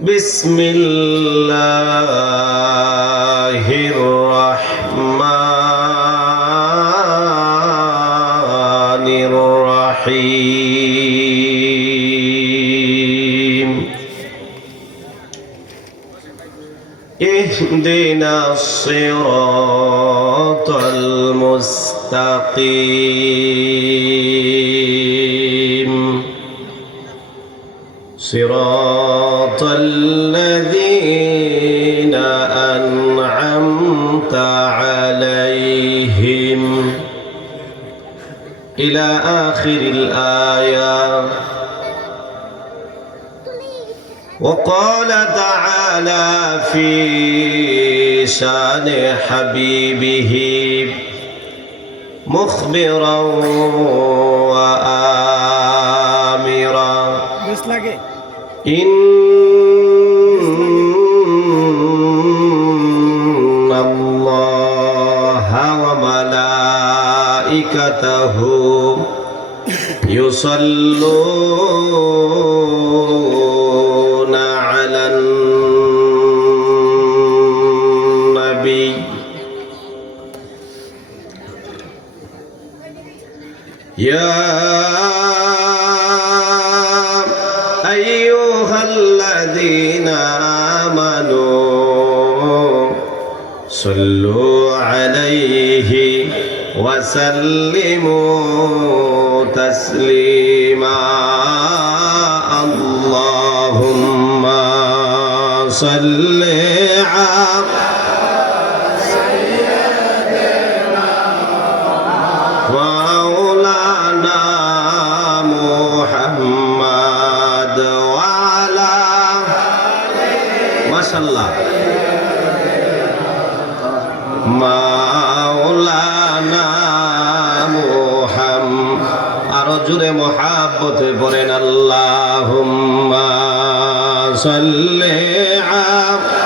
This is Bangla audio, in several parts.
بسم الله الرحمن الرحيم اهدنا الصراط المستقيم صراط الذين أنعمت عليهم إلى آخر الآية. وقال تعالى في شان حبيبه مخبرا وآمرا إن الله وملائكته يصلون على النبي يا أيها الذين آمنوا صلوا عليه وسلموا تسليما اللهم صل على مولانا محمد وعلى ما شاء الله مولانا محمد আরো জোরে মহাব্বতে পড়েন আল্লাহুম্মা সাল্লি আলা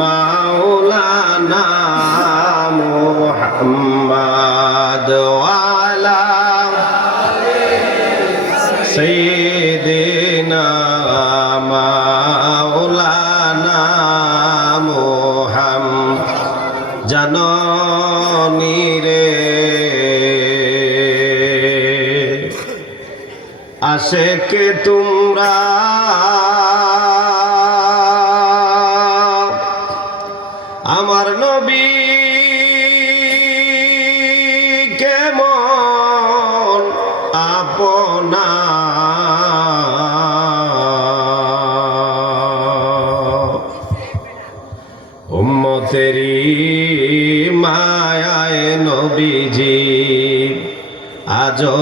মাওলানা মুহাম্মদ ওয়া আলা সাইয়্যিদিনা মাওলানা মুহাম্মদ জাননী রে আশিক তোমরা আমার নবী কেমন আপনা উম্মতেরি মায়ায় নবীজি আজো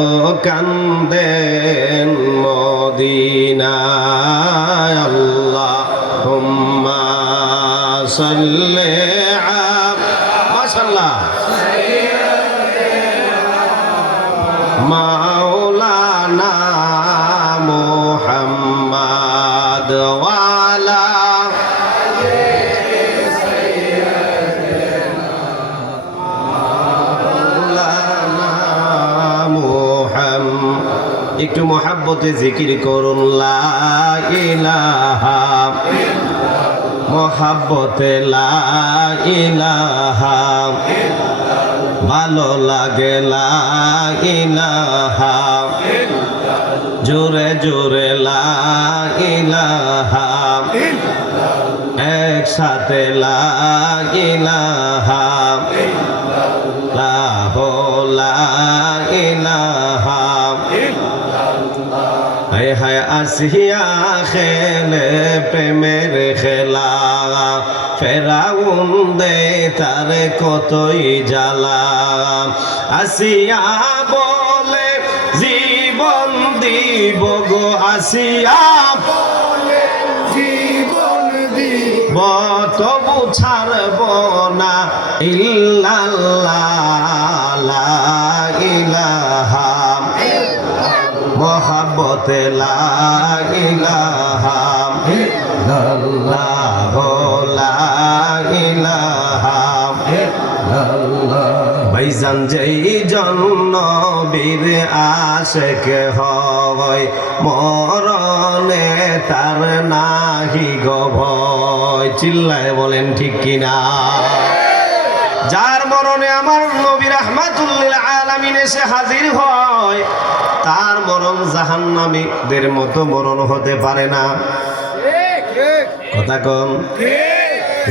কান্দেন মদিনায় আল্লাহুম্মা সাল্লি মাশাআল্লাহ মাওলানা মুহাম্মদ ওয়া আলা একটু মহাব্বতে জিকির করুন লা ইলাহা মহাব্বতে লা ইলাহা ভালো লাগে লা ইলাহা জোরে জোরে লা ইলাহা একসাথে লা ইলাহা লা ইলাহা হায় হায় আসিয়া খেলে প্রেমের খেলা ফেরাউন দে তার কতই জ্বালা আসিয়া বলে জীবন দিব গো আসিয়া বলে জীবন দিব তবু ছাড়ব না ইল্লাল্লাহ লা ইলাহা মোহাব্বতে লা ইলাহা ইল্লাল্লাহ লা ইলাহা ইল্লাল্লাহ ভাইজান যেই জন্য বীর আশেক হয় মরণে তার নাহি গো ভয়। চিল্লায় বলেন ঠিক কিনা? যার মরণে আমার নবী রাহমাতুল লিল আলামিন এসে হাজির হয় তার মরণ জাহান্নামীদের মতো মরণ হতে পারে না। কথা কম।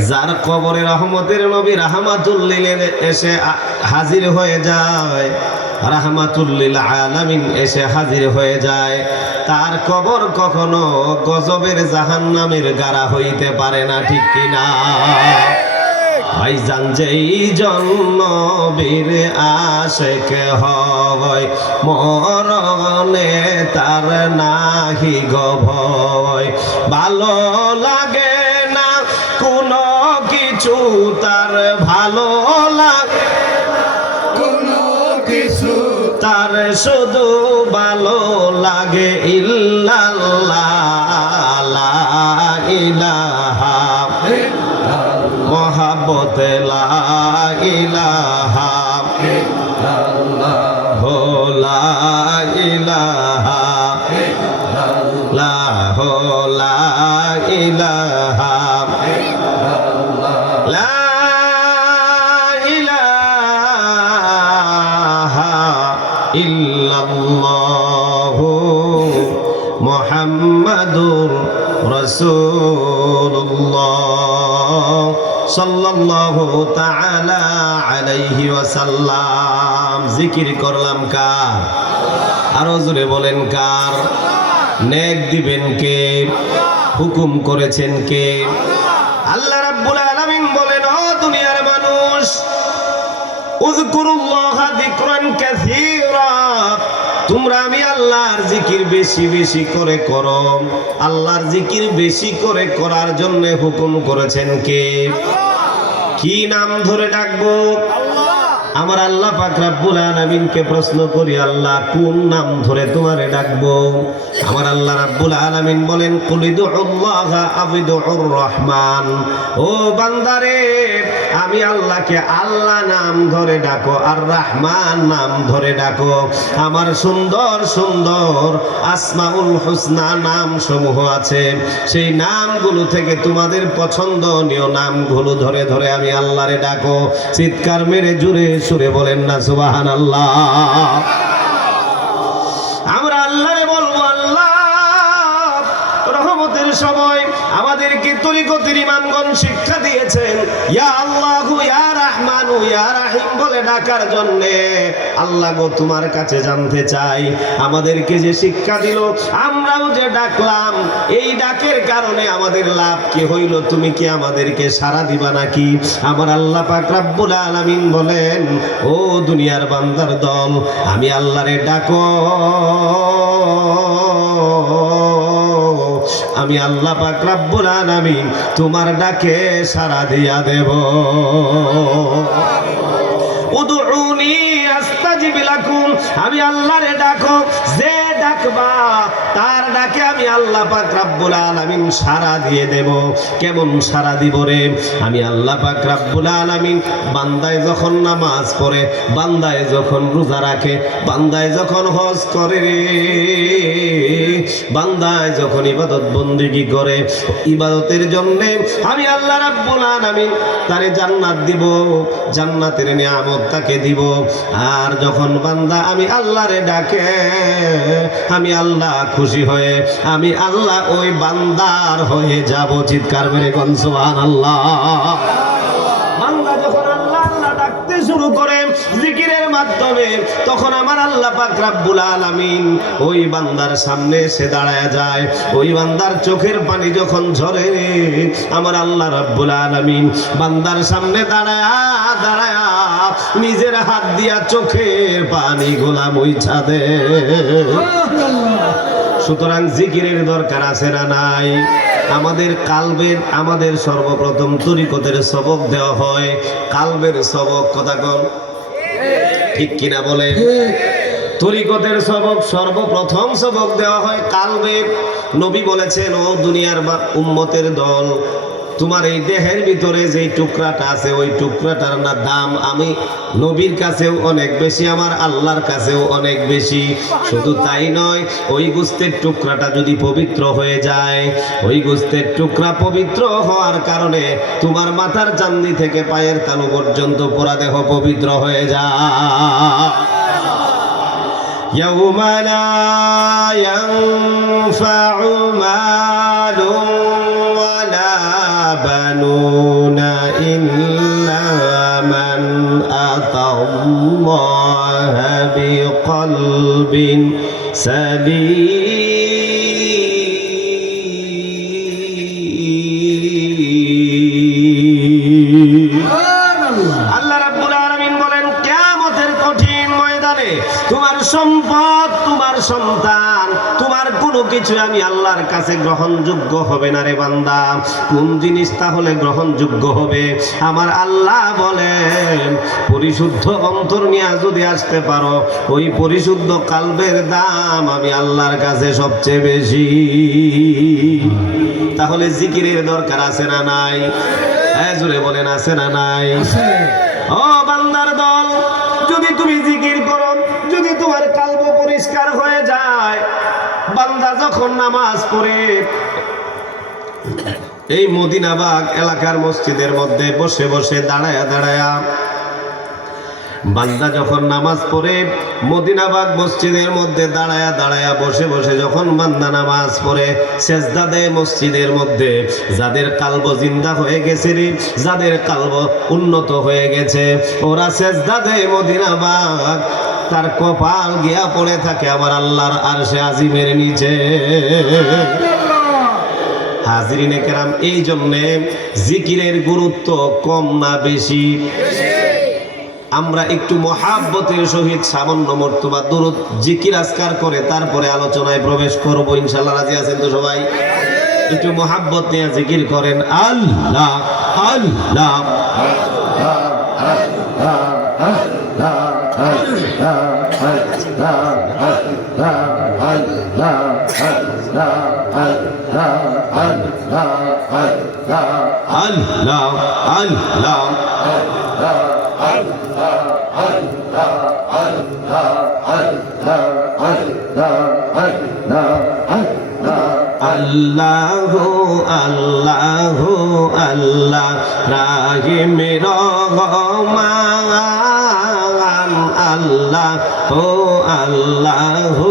যার কবরে রহমতের নবী রাহমাতুল লিল এসে হাজির হয়ে যায়, রাহমাতুল লিল আলামিন এসে হাজির হয়ে যায়, তার কবর কখনো গজবের জাহান্নামের গাড়া হইতে পারে না। ঠিক কিনা? ভাইজান যেই জন্য বীর আশেক হয় মরণে তার নাহি গো ভয়। ভালো লাগে না কোনো কিছু তার, ভালো লাগে কোনো কিছু তার, শুধু ভালো লাগে ইল্লাল্লাহ লা ইলাহা মোহাব্বত লা ইলাহা ইল্লাল্লাহ লা ইলাহা ইল্লাল্লাহ লা ইলাহা ইল্লাল্লাহ লা ইলাহা ইল্লাল্লাহ মুহাম্মাদুর রাসূলুল্লাহ সাল্লাল্লাহু তাআলা আলাইহি ওয়াসাল্লাম। জিকির করলাম কার? আরো জোরে বলেন কার? নেক দিবেন কে? হুকুম করেছেন কে? আল্লাহ রাব্বুল আলামিন বলেন, ও দুনিয়ার মানুষ, উযকুরুল্লাহা যিকরান কাসীরা, তোমরা আমি আল্লাহর জিকির বেশি বেশি করে করো। আল্লাহর জিকির বেশি করে করার জন্য হুকুম করেছেন কে? কি নাম ধরে ডাকবো? আমার আল্লাহ পাক রব্বুল আলামিনকে প্রশ্ন করি, আল্লাহ কোন নাম ধরে তোমারে ডাকবো? আমার আল্লাহ রাব্বুল আলামিন বলেন, কুলিদুল্লাহা আবিদুর রহমান। ও বান্দারে, আমি আল্লাহকে আল্লাহ নাম ধরে ডাকো আর রহমান নাম ধরে ডাকো। আমার সুন্দর সুন্দর আসমাউল হুসনা নাম সমূহ আছে, সেই নামগুলো থেকে তোমাদের পছন্দনীয় নামগুলো ধরে ধরে আমি আল্লাহরে ডাকো। চিৎকার মেরে জুড়ে সুরে বলেন না সুবহানাল্লাহ। আমরা আল্লাহরে বলবো, আল্লাহ রহমতের সময় আমাদেরকে তরিকতের ইমামগণ শিক্ষা দিয়েছেন, ইয়া আল্লাহু ইয়া রাহমানু ইয়া রাহিম বলে ডাকার জন্য। আল্লাহ গো, তোমার কাছে জানতে চাই, আমাদেরকে যে শিক্ষা দিল, আমরাও যে ডাকলাম, এই ডাকের কারণে আমাদের লাভ কি হইল? তুমি কি আমাদেরকে সাড়া দিবা নাকি? আমার আল্লাহ পাক রব্বুল আলামিন বলেন, ও দুনিয়ার বান্দার দল, আমি আল্লাহরে ডাকো, আমি আল্লাহ পাক রব্বুল আলামিন তোমার ডাকে সাড়া দিয়া দেব। উদউনি আস্তাজিব লাকুম, আমি আল্লাহরে ডাকো, যে ডাকবা তার ডাকে আমি আল্লাহ পাক রব্বুল আলামিন সাড়া দিয়ে দেব। কেমন সাড়া দিব রে? আমি আল্লাহ পাক রব্বুল আলামিন বান্দায় যখন নামাজ পড়ে, বান্দায় যখন রোজা রাখে, বান্দায় যখন হজ করে রে, বান্দায় যখন ইবাদত বন্দেগী করে, ইবাদতের জন্য আমি আল্লাহ রাব্বুল আলামিন তারে জান্নাত দিব, জান্নাতের নিয়ামত তাকে দিব। আর যখন বান্দা আমি আল্লাহরে ডাকে, আমি আল্লাহ খুশি হয়ে আমি আল্লাহ ওই বান্দার হয়ে যাব। চিৎকার মেরে কোন সুবহানাল্লাহ। বান্দা যখন আল্লাহ আল্লাহ ডাকতে শুরু করে জিকিরের মাধ্যমে, তখন আমার আল্লাহ পাক রব্বুল আলামিন ওই বান্দার সামনে এসে দাঁড়ায় যায়। ওই বান্দার চোখের পানি যখন ঝরে, আমার আল্লাহ রব্বুল আলামিন বান্দার সামনে দাঁড়ায়া দাঁড়ায়া নিজের হাত দিয়া চোখের পানি গোলা মুইছা দে। সুতরাং জিকিরের দরকার আছে না নাই? আমাদের কালবের, আমাদের সর্বপ্রথম তরিকতের সবক দেওয়া হয়, কালবের সবক। কথা কন ঠিক কিনা বলে? তরিকতের সবক, সর্বপ্রথম সবক দেওয়া হয় কালবের। নবী বলেছেন, ও দুনিয়ার উম্মতের দল, তোমার এই দেহের ভিতরে যে টুকরাটা আছে ওই টুকরাটার না দাম আমি নবীর কাছেও অনেক বেশি, আমার আল্লাহর কাছেও অনেক বেশি। শুধু তাই নয়, ওই গোস্তের টুকরাটা যদি পবিত্র হয়ে যায়, ওই গোস্তের টুকরা পবিত্র হওয়ার কারণে তোমার মাথার চান্দি থেকে পায়ের তালু পর্যন্ত পুরা দেহ পবিত্র হয়ে যায়। يوم لا ينفع مال ولا بنون إلا من أتى الله بقلب سليم তোমার সম্পদ, তোমার সন্তান, তোমার কোনো কিছু আমি আল্লাহর কাছে গ্রহণযোগ্য হবে না রে বান্দা। কোন জিনিস তাহলে গ্রহণযোগ্য হবে? আমার আল্লাহ বলেন, পরিশুদ্ধ অন্তর নিয়ে যদি আসতে পারো, ওই পরিশুদ্ধ কালবের দাম আমি আল্লাহর কাছে সবচেয়ে বেশি। তাহলে জিকিরের দরকার আছে না নাই? জোরে বলেন, আছে না নাই? ও বান্দার দল, যদি তুমি জিকির করো, যদি তোমার কালব পরিষ্কার হয়ে যায়, বান্দা যখন নামাজ পড়ে এই মদিনাবাগ এলাকার মসজিদের মধ্যে বসে বসে দাঁড়ায়া দাঁড়ায়া, বান্দা যখন নামাজ পড়ে মদিনাবাগ মসজিদের মধ্যে দাঁড়ায়া দাঁড়ায়া বসে বসে যখন বান্দা নামাজ পড়ে সেজদা দেয় মসজিদের মধ্যে, যাদের কালব জিন্দা হয়ে গেছে রে, যাদের কালব উন্নত হয়ে গেছে, ওরা সেজদা দেয় মদিনাবাগ, তার কপাল গিয়া পড়ে থাকে আমার আল্লাহর আরশে আজিমের নিচে। হাজরিনে কেরাম, এই জন্যে জিকিরের গুরুত্ব কম না বেশি? আমরা একটু মহাব্বতের সহিত সামান্য মর্তবা দুরূদ জিকির আজকার করে তারপরে আলোচনায় প্রবেশ করব ইনশাআল্লাহ। রাজি আছেন তো সবাই? একটু মহাব্বত নিয়ে জিকির করেন, আল্লাহ আল্লাহ আল্লাহ আল্লাহ আল্লাহু আল্লাহু আল্লাহ রাহিম রহমান, আল্লাহু আল্লাহু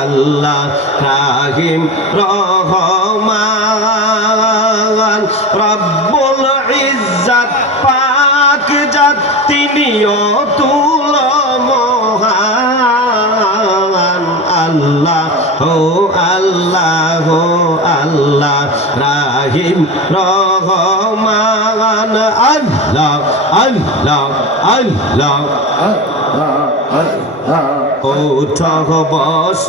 আল্লাহ রাহিম রহমান, রব্বুল ইজ্জত পাক জাত তিনি অতুল মহান, আল্লাহু আল্লাহু আল্লাহ রাহিম রহমান, আল্লাহ আল্লাহ আল্লাহ উঠহ বস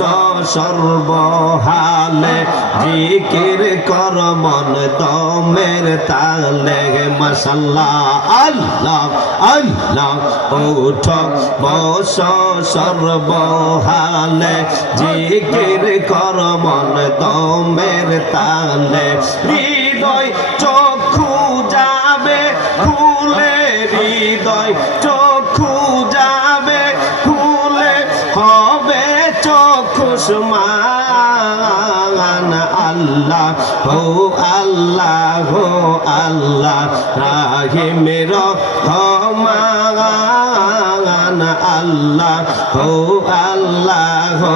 সর্বহালে জিকির কর মন দমের তালে, মাশাআল্লাহ আল্লাহ আল্লাহ উঠ বস সর্বহালে জিকির কর মন দমের তালে, হৃদয় চক্ষু যাবে খুলে, হৃদয় চক্ষু যাবে খুলে, হবে চক্ষুষ্মান, আল্লাহ হো আল্লাহ হো আল্লাহ রাহিম রহমান, আল্লাহ হো আল্লাহ হো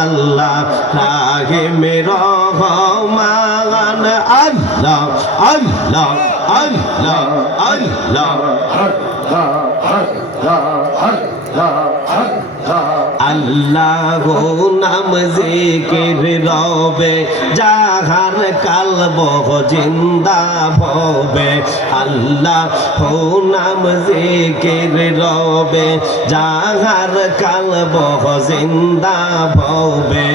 আল্লাহ রাহিম রহমান, আল্লাহ আল্লাহ আল্লাহ আল্লাহ আল্লাহ নাম জিকির রবে যাহার কালব জিন্দা ভবে, আল্লাহ নাম জিকির রবে যাহার কালব জিন্দা ভবে,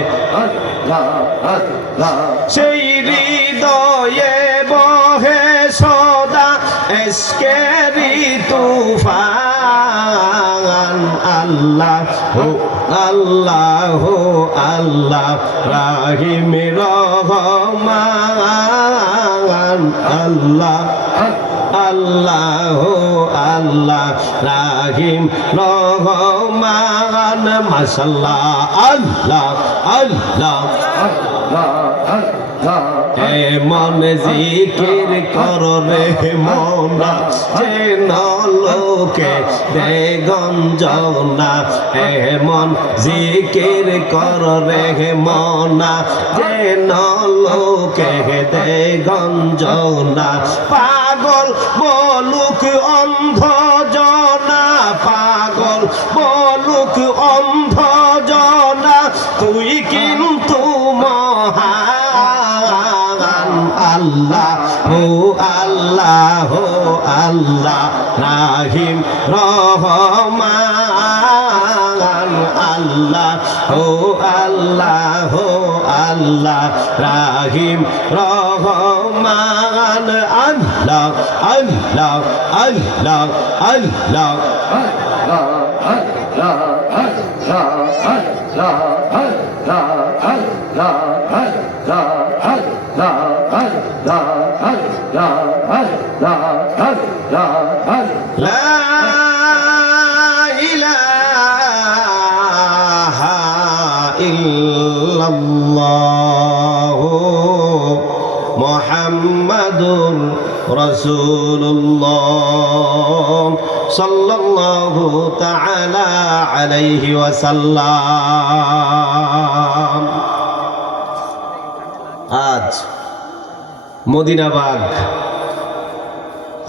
সেই হৃদয়ে বহে সদা এসকেরি তুফান, আল্লাহ হো আল্লাহ হো আল্লাহ রাহিম রহমান, আল্লাহ আল্লাহ আল্লাহ রাহিম রহমান মাশাআল্লাহ আল্লাহ আল্লাহ মন জিকির কর রে মনা যেন লোকে দে গঞ্জনা মন জিকির কর রে মনা যেন লোকে দে গঞ্জনা পাগল বলুক অন্ধ জনা পাগল বলুক অন্ধ জনা তুই কিন্তু মহান আল্লাহ ও আল্লাহ ও আল্লাহ রাহিম রহমান আল্লাহ ও আল্লাহ ও আল্লাহ রাহিম রহমান আল্লাহ আল্লাহ আল্লাহ আল্লাহ লা ইলাহা ইল্লাল্লাহ মুহাম্মাদুর রাসূলুল্লাহ সাল্লাল্লাহু তাআলা আলাইহি ওয়াসাল্লাম। আজ মদিনাবাগ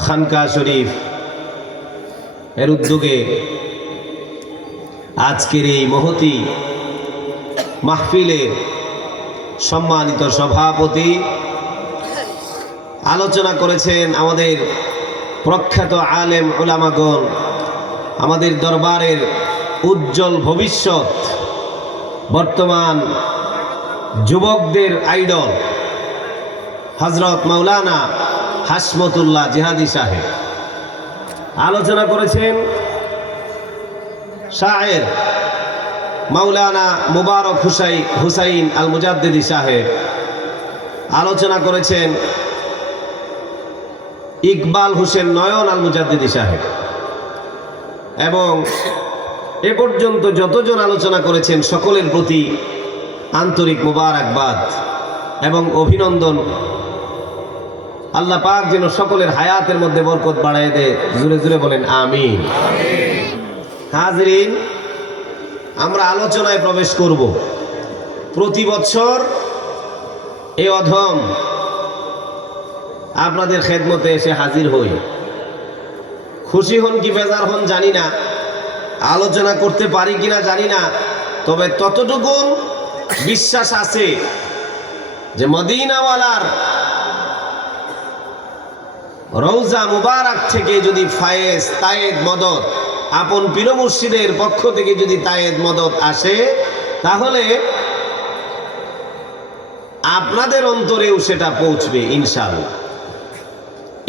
খানকা শরীফ এর উদ্যোগে আজকের এই মহতি মাহফিলের সম্মানিত সভাপতি আলোচনা করেছেন আমাদের প্রখ্যাত আলেম উলামাগণ, আমাদের দরবারের উজ্জ্বল ভবিষ্যৎ, বর্তমান যুবকদের আইডল হযরত মাওলানা হাসমতুল্লাহ জিহাদি সাহেব। আলোচনা করেছেন শায়ের মাওলানা মুবারক হুসাইন আল মুজাদ্দিদি সাহেব। আলোচনা করেছেন ইকবাল হোসেন নয়ন আল মুজাদ্দিদি সাহেব। এবং এ পর্যন্ত যতজন আলোচনা করেছেন সকলের প্রতি আন্তরিক মুবারকবাদ এবং অভিনন্দন। আল্লাহ পাক যেন সকলের হায়াতের মধ্যে বরকত বাড়ায় দেয়, জুড়ে জুড়ে বলেন আমিন। হাজরিন, আমরা আলোচনায় প্রবেশ করব। প্রতি বছর এই অধম আপনাদের খেদমতে এসে হাজির হই। খুশি হন কি বেজার হন জানি না, আলোচনা করতে পারি কিনা জানি না, তবে ততটুকু বিশ্বাস আছে যে মদিনাওয়ালার রওজা মুবারক থেকে যদি ফায়েজ তায়েদ মদদ, আপন পীর মুর্শিদের পক্ষ থেকে যদি তায়েদ মদদ আসে, তাহলে আপনাদের অন্তরেও সেটা পৌঁছবে ইনশাআল্লাহ।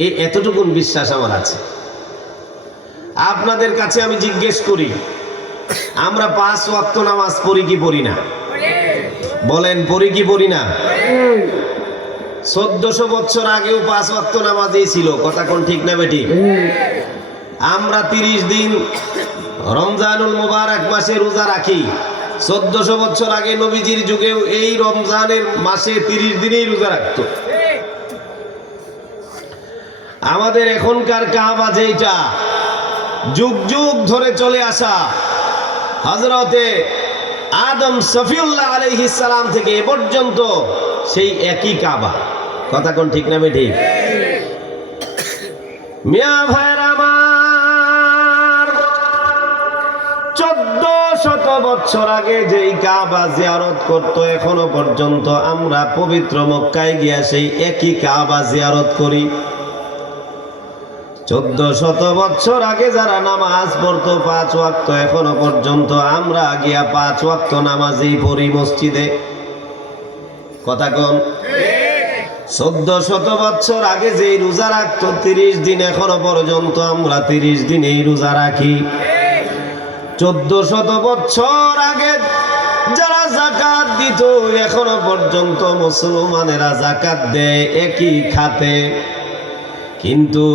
এই এতটুকুন বিশ্বাস আমার আছে। আপনাদের কাছে আমি জিজ্ঞেস করি, আমরা 5 ওয়াক্ত নামাজ পড়ি কি পড়ি না? বলেন, পড়ি কি পড়ি না? 1400 বছর আগেও 5 ওয়াক্ত নামাজই ছিল, কথা কোন ঠিক না বেটি? আমরা 30 দিন রমজানুল মুবারক মাসে রোজা রাখি। 1400 বছর আগে নবীজির যুগেও এই রমজানের মাসে 30 দিনেই রোজা রাখতো। আমাদের এখনকার কাবা যেটা যুগ যুগ ধরে চলে আসা, হযরতে আদম সফিউল্লাহ আলাইহিস সালাম থেকে এ পর্যন্ত সেই একই কাবা, কথা কোন ঠিক না বেটি? মিয়া ভাইরা আমার, 1400 বছর আগে যেই কাবা জিয়ারত করত, এখনো পর্যন্ত আমরা পবিত্র মক্কায় গিয়া সেই একই কাবা জিয়ারত করি। 1400 বছর আগে যারা নামাজ পড়তো 5 ওয়াক্ত, এখনো পর্যন্ত আমরা গিয়া 5 ওয়াক্ত নামাজই পড়ি মসজিদে, কথা কোন? 1400 বছর আগে যেই রোজা রাখতো 30 দিন, এখনো পর্যন্ত আমরা 30 দিনেই রোজা রাখি। 1400 বছর আগে যারা যাকাত দিত এখনো পর্যন্ত মুসলমানেরা যাকাত দেয় একই খাতে, কিন্তু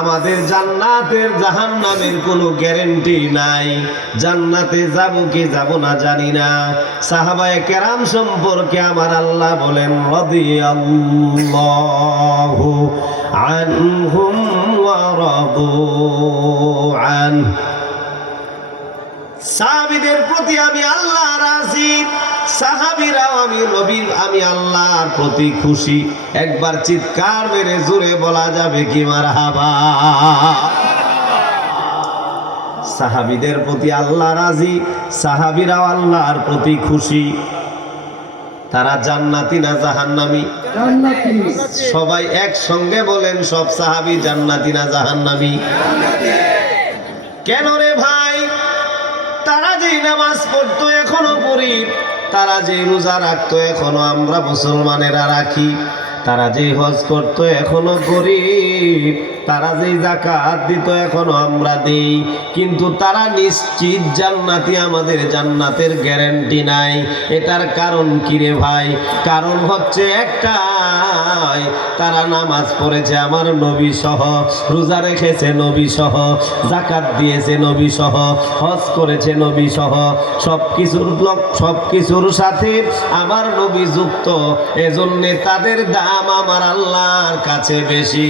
আমাদের জান্নাতের জাহান্নামের কোনো গ্যারান্টি নাই। জান্নাতে যাব কি যাব না জানি না। সাহাবায়ে কেরাম সম্পর্কে আমার আল্লাহ বলেন রাদিয়াল্লাহু আনহুম ওয়া রাদু আন। সাহাবীদের প্রতি আমি আল্লাহ রাজি, সাহাবীরাও আমি আল্লাহর প্রতি খুশি। একবার চিৎকার মেরে জোরে বলা যাবে কি মারহাবা। সাহাবীদের প্রতি আল্লাহ রাজি, সাহাবীরাও আল্লাহর প্রতি খুশি। তারা জান্নাতি না জাহান্নামী? জান্নাতি। সবাই একসঙ্গে বলেন, সব সাহাবী জান্নাতি না জাহান্নামী? কেন রে ভাই? তারা যেই নামাজ পড়তো এখনো পড়ি, তারা যে রোজা রাখতো এখনো আমরা মুসলমানেরা রাখি, তারা যে হজ করতো এখনো করি, তারা যে যাকাত দিত এখনো আমরা দেই, কিন্তু তারা নিশ্চিত জান্নাতি, আমাদের জান্নাতের গ্যারান্টি নাই। এটার কারণ কি রে ভাই? কারণ হচ্ছে একটাই, তারা নামাজ পড়েছে আমার নবী সহ, রোজা রেখেছে নবী সহ, যাকাত দিয়েছে নবী সহ, হজ করেছে নবী সহ, সবকিছুর সাথে আমার নবী যুক্ত। এজন্যে তাদের দাম আমার আল্লাহর কাছে বেশি।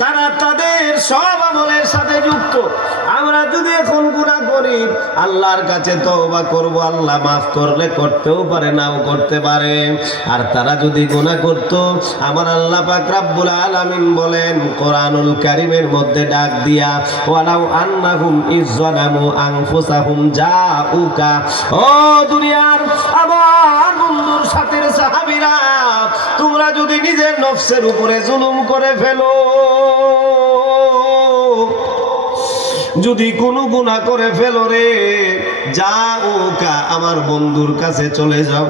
তারা তাদের সব আমলের সাথে যুক্ত। আমরা যদি এখন গুনাহ করি, আল্লাহর কাছে তওবা করব, আল্লাহ মাফ করলে করতেও পারে, নাও করতে পারে। আর তারা যদি গুনাহ করত, আমার আল্লাহ পাক রব্বুল আলামিন বলেন কোরআনুল কারীমের মধ্যে ডাক দিয়া, ওয়ালাউ আন্নাহুম ইযযালামু আনফুসাহুম জাউকা। ও দুনিয়ার আমার বন্ধুর সাথে সাহাবীরা, তোমরা যদি নিজের নফসের উপরে জুলুম করে ফেলো, যদি কোনো গুনাহ করে ফেলো রে, যাউকা, আমার বন্ধুর কাছে চলে যাও।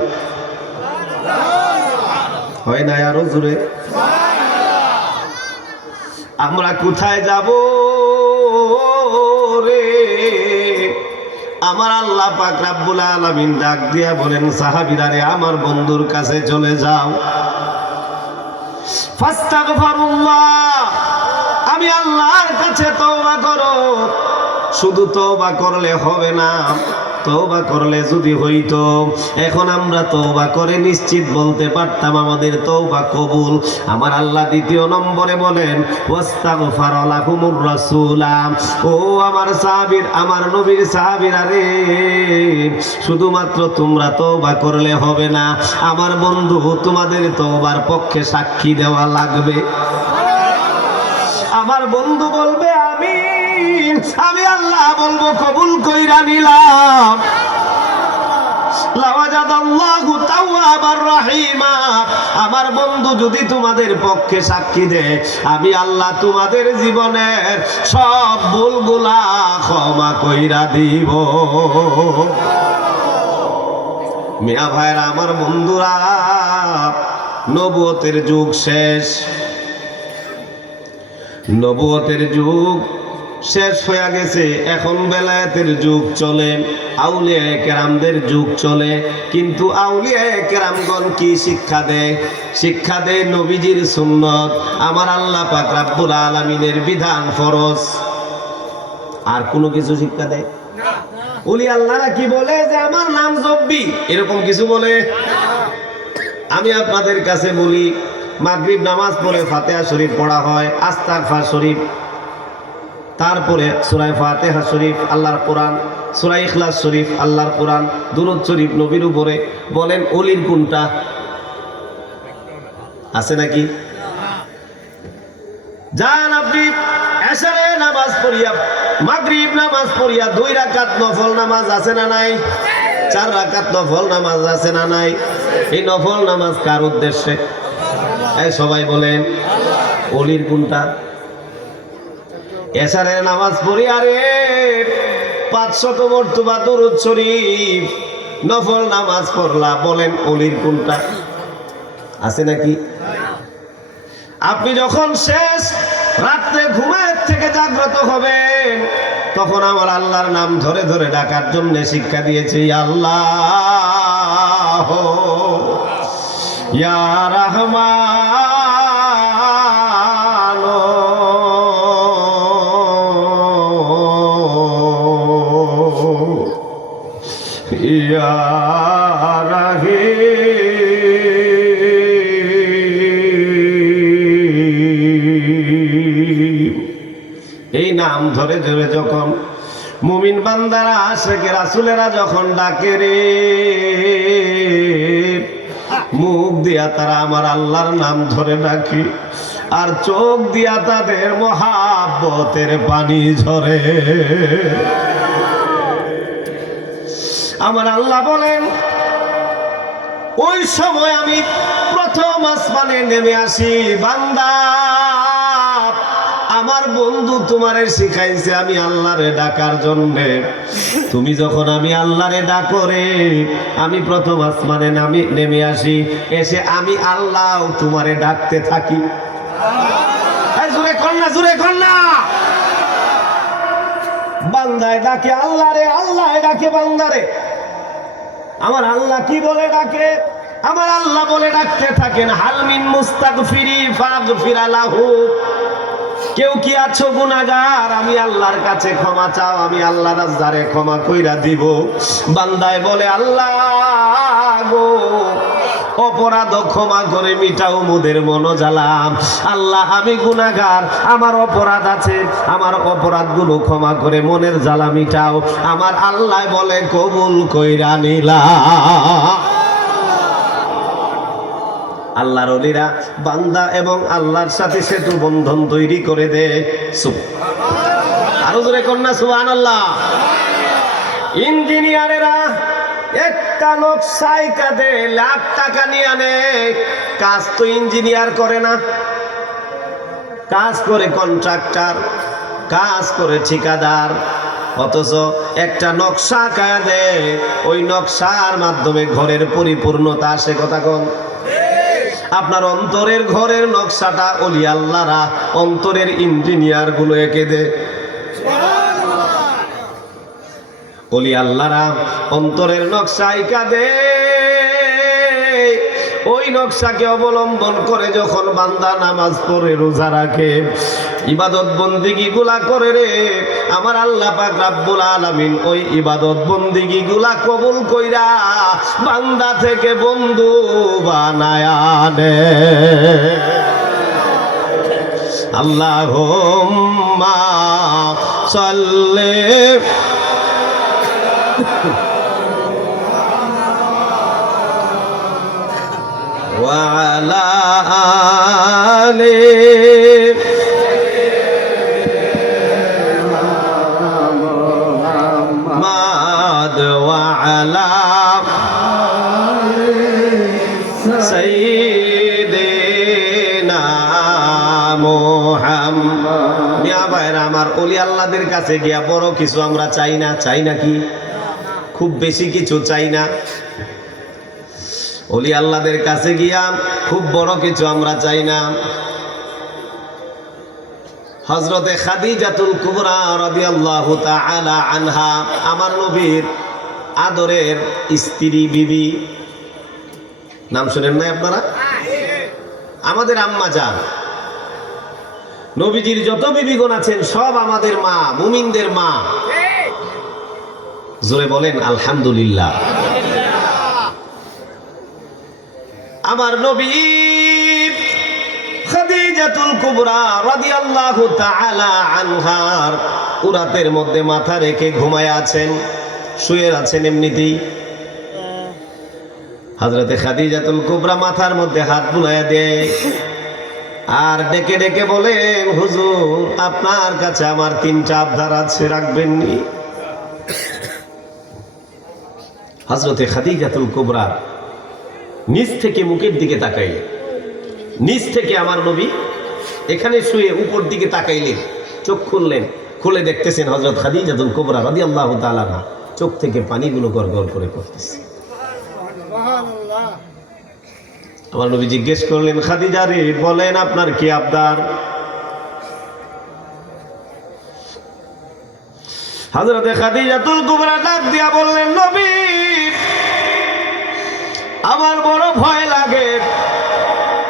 হয় না আরো জোরে? আমরা কোথায় যাব রে? আমার আল্লাহ পাক রব্বুল আলামিন ডাক দিয়া বলেন, সাহাবীরা রে, আমার বন্ধুর কাছে চলে যাও। ফাস্তাগফিরুল্লাহ, আমি আল্লাহর কাছে তওবা করো। শুধু তওবা করলে হবে না, তওবা করলে যদি হইতো, এখন আমরা তওবা করে নিশ্চিত বলতে পারতাম আমাদের তওবা কবুল। আমার আল্লাহ দ্বিতীয় নম্বরে বলেন, ওয়াস্তাগফারা লাহুমুর রাসূলা। ও আমার সাহাবীর, আমার নবীর সাহাবীরা রে, শুধুমাত্র তোমরা তওবা করলে হবে না, আমার বন্ধু তোমাদের তওবার পক্ষে সাক্ষী দেওয়া লাগবে। আমার বন্ধু বলবে আমি আল্লাহ বলবো কবুল কইরা নিলাম। লাওয়াজাদাল্লাহু তাওয়াবার রহিমা। আমার বন্ধু যদি তোমাদের পক্ষে সাক্ষী দেয়, আমি আল্লাহ তোমাদের জীবনের সব ভুলগুলা ক্ষমা কইরা দিব। মিয়া ভাইরা, আমার বন্ধুরা, নবুয়তের যুগ শেষ, নবুয়তের যুগ শেষ হয়ে গেছে। এখন বেলায়েতের যুগ চলে, আউলিয়া কেরামদের যুগ চলে। কিন্তু আউলিয়া কেরামগণ কি শিক্ষা দেয়? শিক্ষা দেয় নবীজির সুন্নত, আমার আল্লাহ পাক রব্বুল আলামিনের বিধান, ফরজ। আর কোনো কিছু শিক্ষা দেয়? ওলি আল্লাহরা কি বলে যে আমার নাম জব্বি, এরকম কিছু বলে? আমি আপনাদের কাছে বলি, মাগরিব নামাজ পড়ে ফাতিহা শরীফ পড়া হয়, আস্তাগফার শরীফ, তারপরে সূরা ফাতিহা শরীফ আল্লাহর কোরআন, সূরা ইখলাস শরীফ আল্লাহর কোরআন, দুরূদ শরীফ নবীর উপরে। বলেন ওলির কোনটা আছে নাকি? যান আপনি এশারে নামাজ পড়িয়া, মাগরিব নামাজ পড়িয়া 2 রাকাত নফল নামাজ আছে না নাই? 4 রাকাত নফল নামাজ আছে না নাই? এই নফল নামাজ কার উদ্দেশ্যে? এই সবাই বলেন ওলির কোনটা? এশারের নামাজ পড়ি, আরে 500 মর্তবা দুরূদ শরীফ নফল নামাজ পড়লা, বলেন ওলির কোনটা আছে নাকি? আপনি যখন শেষ রাত্রে ঘুমের থেকে জাগ্রত হবেন, তখন আমার আল্লাহর নাম ধরে ধরে ডাকার জন্য শিক্ষা দিয়েছে, আল্লাহ ইয়া রহমান ইয়া রাহিম। এই নাম ধরে ধরে যখন মুমিন বান্দারা আশেকে রাসূলেরা যখন ডাকে রে, মুখ দিয়া তারা আমার আল্লাহর নাম ধরে ডাকি, আর চোখ দিয়া তাদের মহাব্বতের পানি ঝরে। আমার আল্লাহ বলেন, ওই সময় আমি প্রথম আসমানে নেমে আসি, বান্দা আমার বন্ধু তোমারে শিখাইছে আমি আল্লাহরে ডাকার জন্যে। তুমি যখন আমি আল্লাহরে ডাকো রে, আমি প্রথম আসমানে নেমে আসি, এসে আমি আল্লাহ তোমারে ডাকতে থাকি। জোরে কন্যা, জোরে কন্যা। বান্দায় ডাকে আল্লাহরে, আল্লাহ ডাকে বান্দারে। আমার আল্লাহ কি বলে ডাকে? আমার আল্লাহ বলে ডাকতে থাকেন, হালমিন মুস্তাগফিরি ফাগফিরা লাহু। কেউ কি আছো গুনাহগার, আমি আল্লাহর কাছে ক্ষমা চাও, আমি আল্লাহ রাজ্জারে ক্ষমা কইরা দিব। বান্দায় বলে, আল্লাহ গো অপরাধ ক্ষমা করে মিটাও মোদের মনোজালাম। আল্লাহ আমি গুনাহগার, আমার অপরাধ আছে, আমার অপরাধগুলো ক্ষমা করে মনের জ্বালা মিটাও। আমার আল্লাহ বলে কবুল কইরা নিলাম। আল্লাহর ওলিরা বান্দা এবং আল্লাহর সাথে সেতু বন্ধন তৈরি করে দেয়। আরো জোরে কন্যা সুবহানাল্লাহ। ইঞ্জিনিয়ারেরা একটা নকশা আঁকাতে লাখ টাকা নিয়ে আনে, কাজ তো ইঞ্জিনিয়ার করে না, কাজ করে কন্ট্রাক্টর, কাজ করে ঠিকাদার। অথচ একটা নকশা আঁকা দেয়, ওই নকশার মাধ্যমে ঘরের পরিপূর্ণতা আসে। কথা কোন? আপনার অন্তরের ঘরের নকশাটা ওলি আল্লাহরা অন্তরের ইঞ্জিনিয়ার গুলো এঁকে দে। ওলি আল্লাহরা অন্তরের নকশা আঁকা দে, ওই নকশাকে অবলম্বন করে যখন বান্দা নামাজ পড়ে, রোজা রাখে, ইবাদত বন্দিগি গুলা করে রে, আমার আল্লাহ পাক রব্বুল আলামিন ওই ইবাদত বন্দিগি গুলা কবুল কইরা বান্দা থেকে বন্ধু বানায়া নে। আল্লাহুম্মা সাল্লি ওয়া আলা আলি মুহাম্মাদ ওয়া আলা সাইয়্যিদিনা মুহাম্মদ। মিয়া ভাইরা আমার, ওলি আল্লাহদের কাছে গিয়া বড় কিছু আমরা চাই না। চাই নাকি? খুব বেশি কিছু চাই না। ওলি আল্লাহদের কাছে গিয়া খুব বড় কিছু আমরা চাই না। হযরতে খাদিজাতুল কুবরা রাদিয়াল্লাহু তাআলা আনহা, আমার নবীর আদরের স্ত্রী বিবি, নাম শুনেন নাই আপনারা? আমাদের আম্মা জান। নবীজির যত বিবিগণ আছেন সব আমাদের মা, মুমিনদের মা। জোরে বলেন আলহামদুলিল্লাহ। আমার নবী খাদিজাতুল কুবরা রাদিয়াল্লাহু তাআলা আনহার উরাতের মধ্যে মাথা রেখে ঘুমায় আছেন, শুয়ে আছেন এমনিতেই। হযরতে খাদিজাতুল কুবরা মাথার মধ্যে হাত বুলাইয়া দেয় আর ডেকে ডেকে বলেন, হুজুর আপনার কাছে আমার 3টা আবদার আছে, রাখবেন নি? হযরতে খাদিজাতুল কুবরা নিচ থেকে মুখের দিকে তাকাইলেন, নিচ থেকে আমার নবী এখানে শুয়ে উপর দিকে তাকাইলেন, চোখ খুললেন, খুলে দেখতেছেন হযরত খাদিজাতুল কুবরা রাদিয়াল্লাহু তাআলা আনহা চোখ থেকে পানিগুলো গড়গড় করে পড়তেছে। আমার নবী জিজ্ঞেস করলেন, খাদিজা রে বলেন আপনার কি আবদার? হযরতে খাদিজাতুল কুবরা ডাক দিয়া বললেন, নবী আমার বড় ভয় লাগে,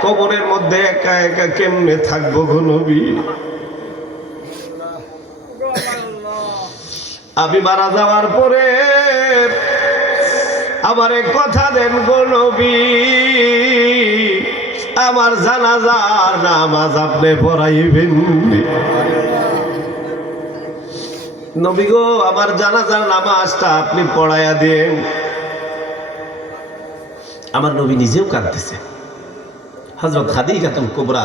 কবরের মধ্যে একা একা কেমনে থাকবো গো নবী। আমি মারা যাওয়ার পরে আমার এক কথা দেন গো নবী, আমার জানাজার নামাজ আপনি পড়াইবেন। নবী গো আমার জানাজার নামাজটা আপনি পড়াইয়া দেন। আমার নবী নিজেও কাঁদতেছে। হযরত খাদিজাতুল কুবরা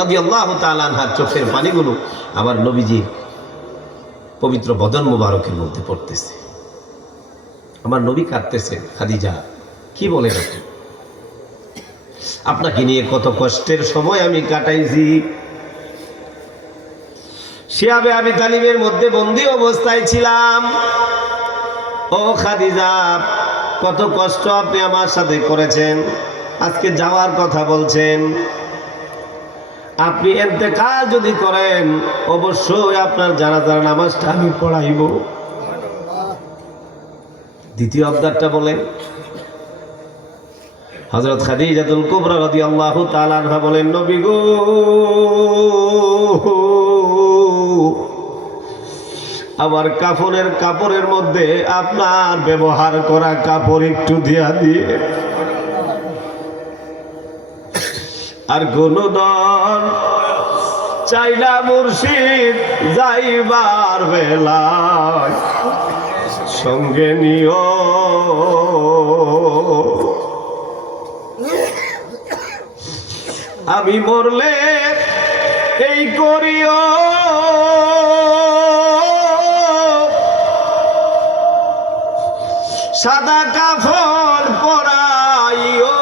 রাদিয়াল্লাহু তাআলা আনহার চোখের পানিগুলো আমার নবীজির পবিত্র বদন মুবারকের মধ্যে পড়তেছে। আমার নবী কাঁদতেছেন। খাদিজা কি বলেন আপনি? আপনাকে নিয়ে কত কষ্টের সময় আমি কাটাইছি। শিয়াবে আবি তালিবের মধ্যে বন্দী অবস্থায় ছিলাম। ও খাদিজা কত কষ্ট আপনি আমার সাথে করেছেন, আজকে যাওয়ার কথা বলছেন। আপনি ইন্তেকাল যদি করেন অবশ্যই আপনার জানাজার নামাজটা আমি পড়াইব। দ্বিতীয় আবদারটা বলেন। হযরত খাদিজাতুল কুবরা রাদিয়াল্লাহু তাআলা আনহা বলেন, নবী গো আমার কাফনের কাপড়ের মধ্যে আপনার ব্যবহার করা কাপড় একটু দিয়া দিয়ে, আর কোন দল চাইলা মুর্শিদ যাইবার বেলায় সঙ্গে নিও। আমি মরলে এই করিও, সাদা কাফন পরাইও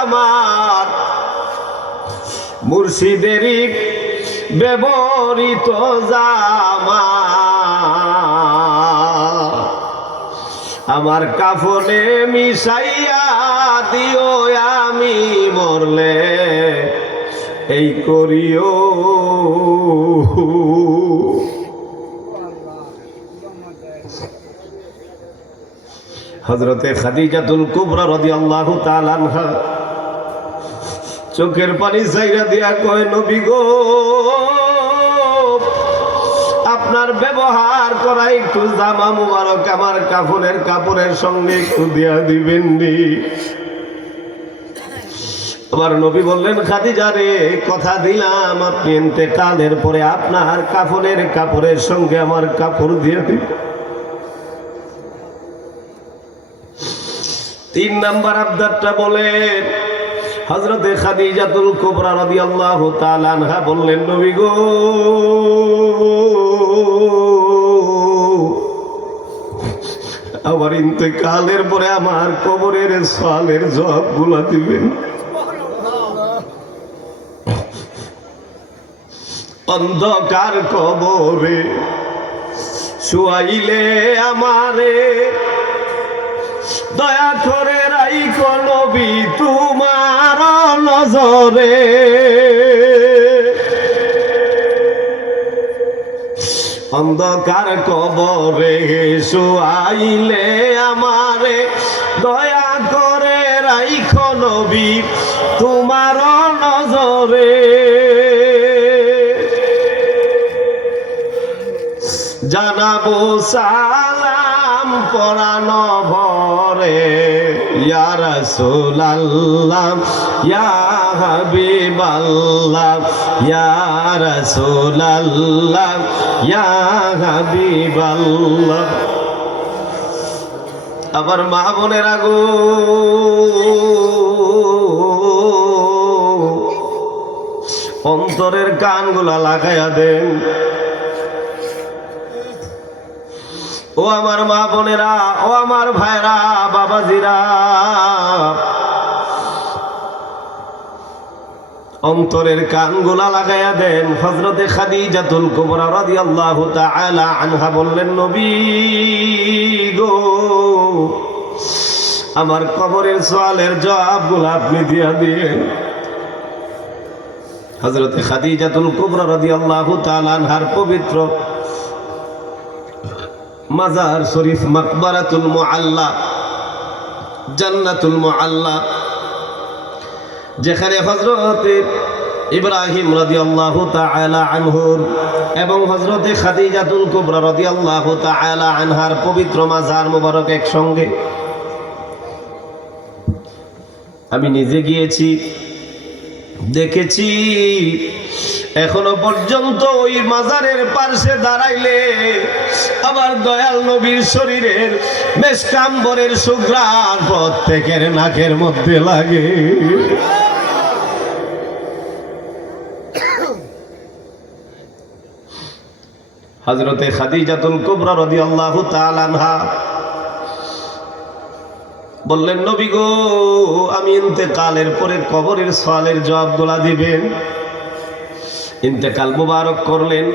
আমার মুর্শিদেরই ব্যবহৃত জামা, আমার কাফনে মিশাইয়া দিও, আমি মরলে এই করিও। হযরতে খাদিজাতুল কুবরা রাদিয়াল্লাহু তাআলা আনহা চোখের পানি ছাইরা দিয়া কয়, নবী গো আপনার ব্যবহার করা একটু জামা মুবারক আমার কাফনের কাপড়ের সঙ্গে একটু দিয়া দিবেন নি। আমার নবী বললেন, খাদিজা রে কথা দিলাম আপনি ইন্তেকালের পরে আপনার কাফনের কাপড়ের সঙ্গে আমার কাপড় দিয়ে দিবেন। তিন নাম্বার আবদারটা বলেন। হযরতে খাদিজাতুল কুবরা রাদিয়াল্লাহু তাআলা আনহা বললেন, নবী গো আমার ইন্তেকালের পরে আমার কবরের সওয়ালের জবাবগুলো দিবেন। অন্ধকার কবরে শুয়াইলে আমারে দয়া করে রাইখো নবী তোমার নজরে, অন্ধকার কবরে শুয়াইলে আমারে দয়া করে রাইখো নবী তোমার নজরে। জানাবো সালাম পরানো ভরে, ইয়া রাসূলুল্লাহ ইয়া হাবিবাল্লাহ, ইয়া রাসূলুল্লাহ ইয়া হাবিবাল্লাহ। আবার মা বোনেরা গো অন্তরের কানগুলা লাগাইয়া দেন। ও আমার মা বোনেরা, ও আমার ভাইরা, বাবাজিরা, অন্তরের কানগুলা লাগাইয়া দেন। হযরতে খাদিজাতুল কুবরা রাদিয়াল্লাহু তাআলা আনহা বললেন, নবী গো আমার কবরের সওয়ালের জবাবগুলো আপনি দিয়া দিয়েন। হযরতে খাদিজাতুল কুবরা রাদিয়াল্লাহু তাআলা আনহার পবিত্র মাজার শরীফ, মাকবারাতুল মুআল্লা, জান্নাতুল মুআল্লা, যেখানে হযরত ইব্রাহিম রাদিয়াল্লাহু তাআলা আনহুর এবং হযরত খাদিজাতুল কুবরা রাদিয়াল্লাহু তাআলা আনহার পবিত্র মাজার মুবারক একসঙ্গে। আমি নিজে গিয়েছি, দেখেছি। এখনো পর্যন্ত ওই মাজারের পাশে দাঁড়াইলে আবার দয়াল নবীর শরীরের মেশকাম্বরের সুঘ্রাণ প্রত্যেকের নাকের মধ্যে লাগে। হযরতে খাদিজাতুল কুবরা রাদিয়াল্লাহু তাআলা আনহা বললেন, নবী গো, আমি ইন্তেকালের পরে কবরের সওয়ালের জবাবগুলা দিবেন। ইন্তেকাল মুবারক করলেন।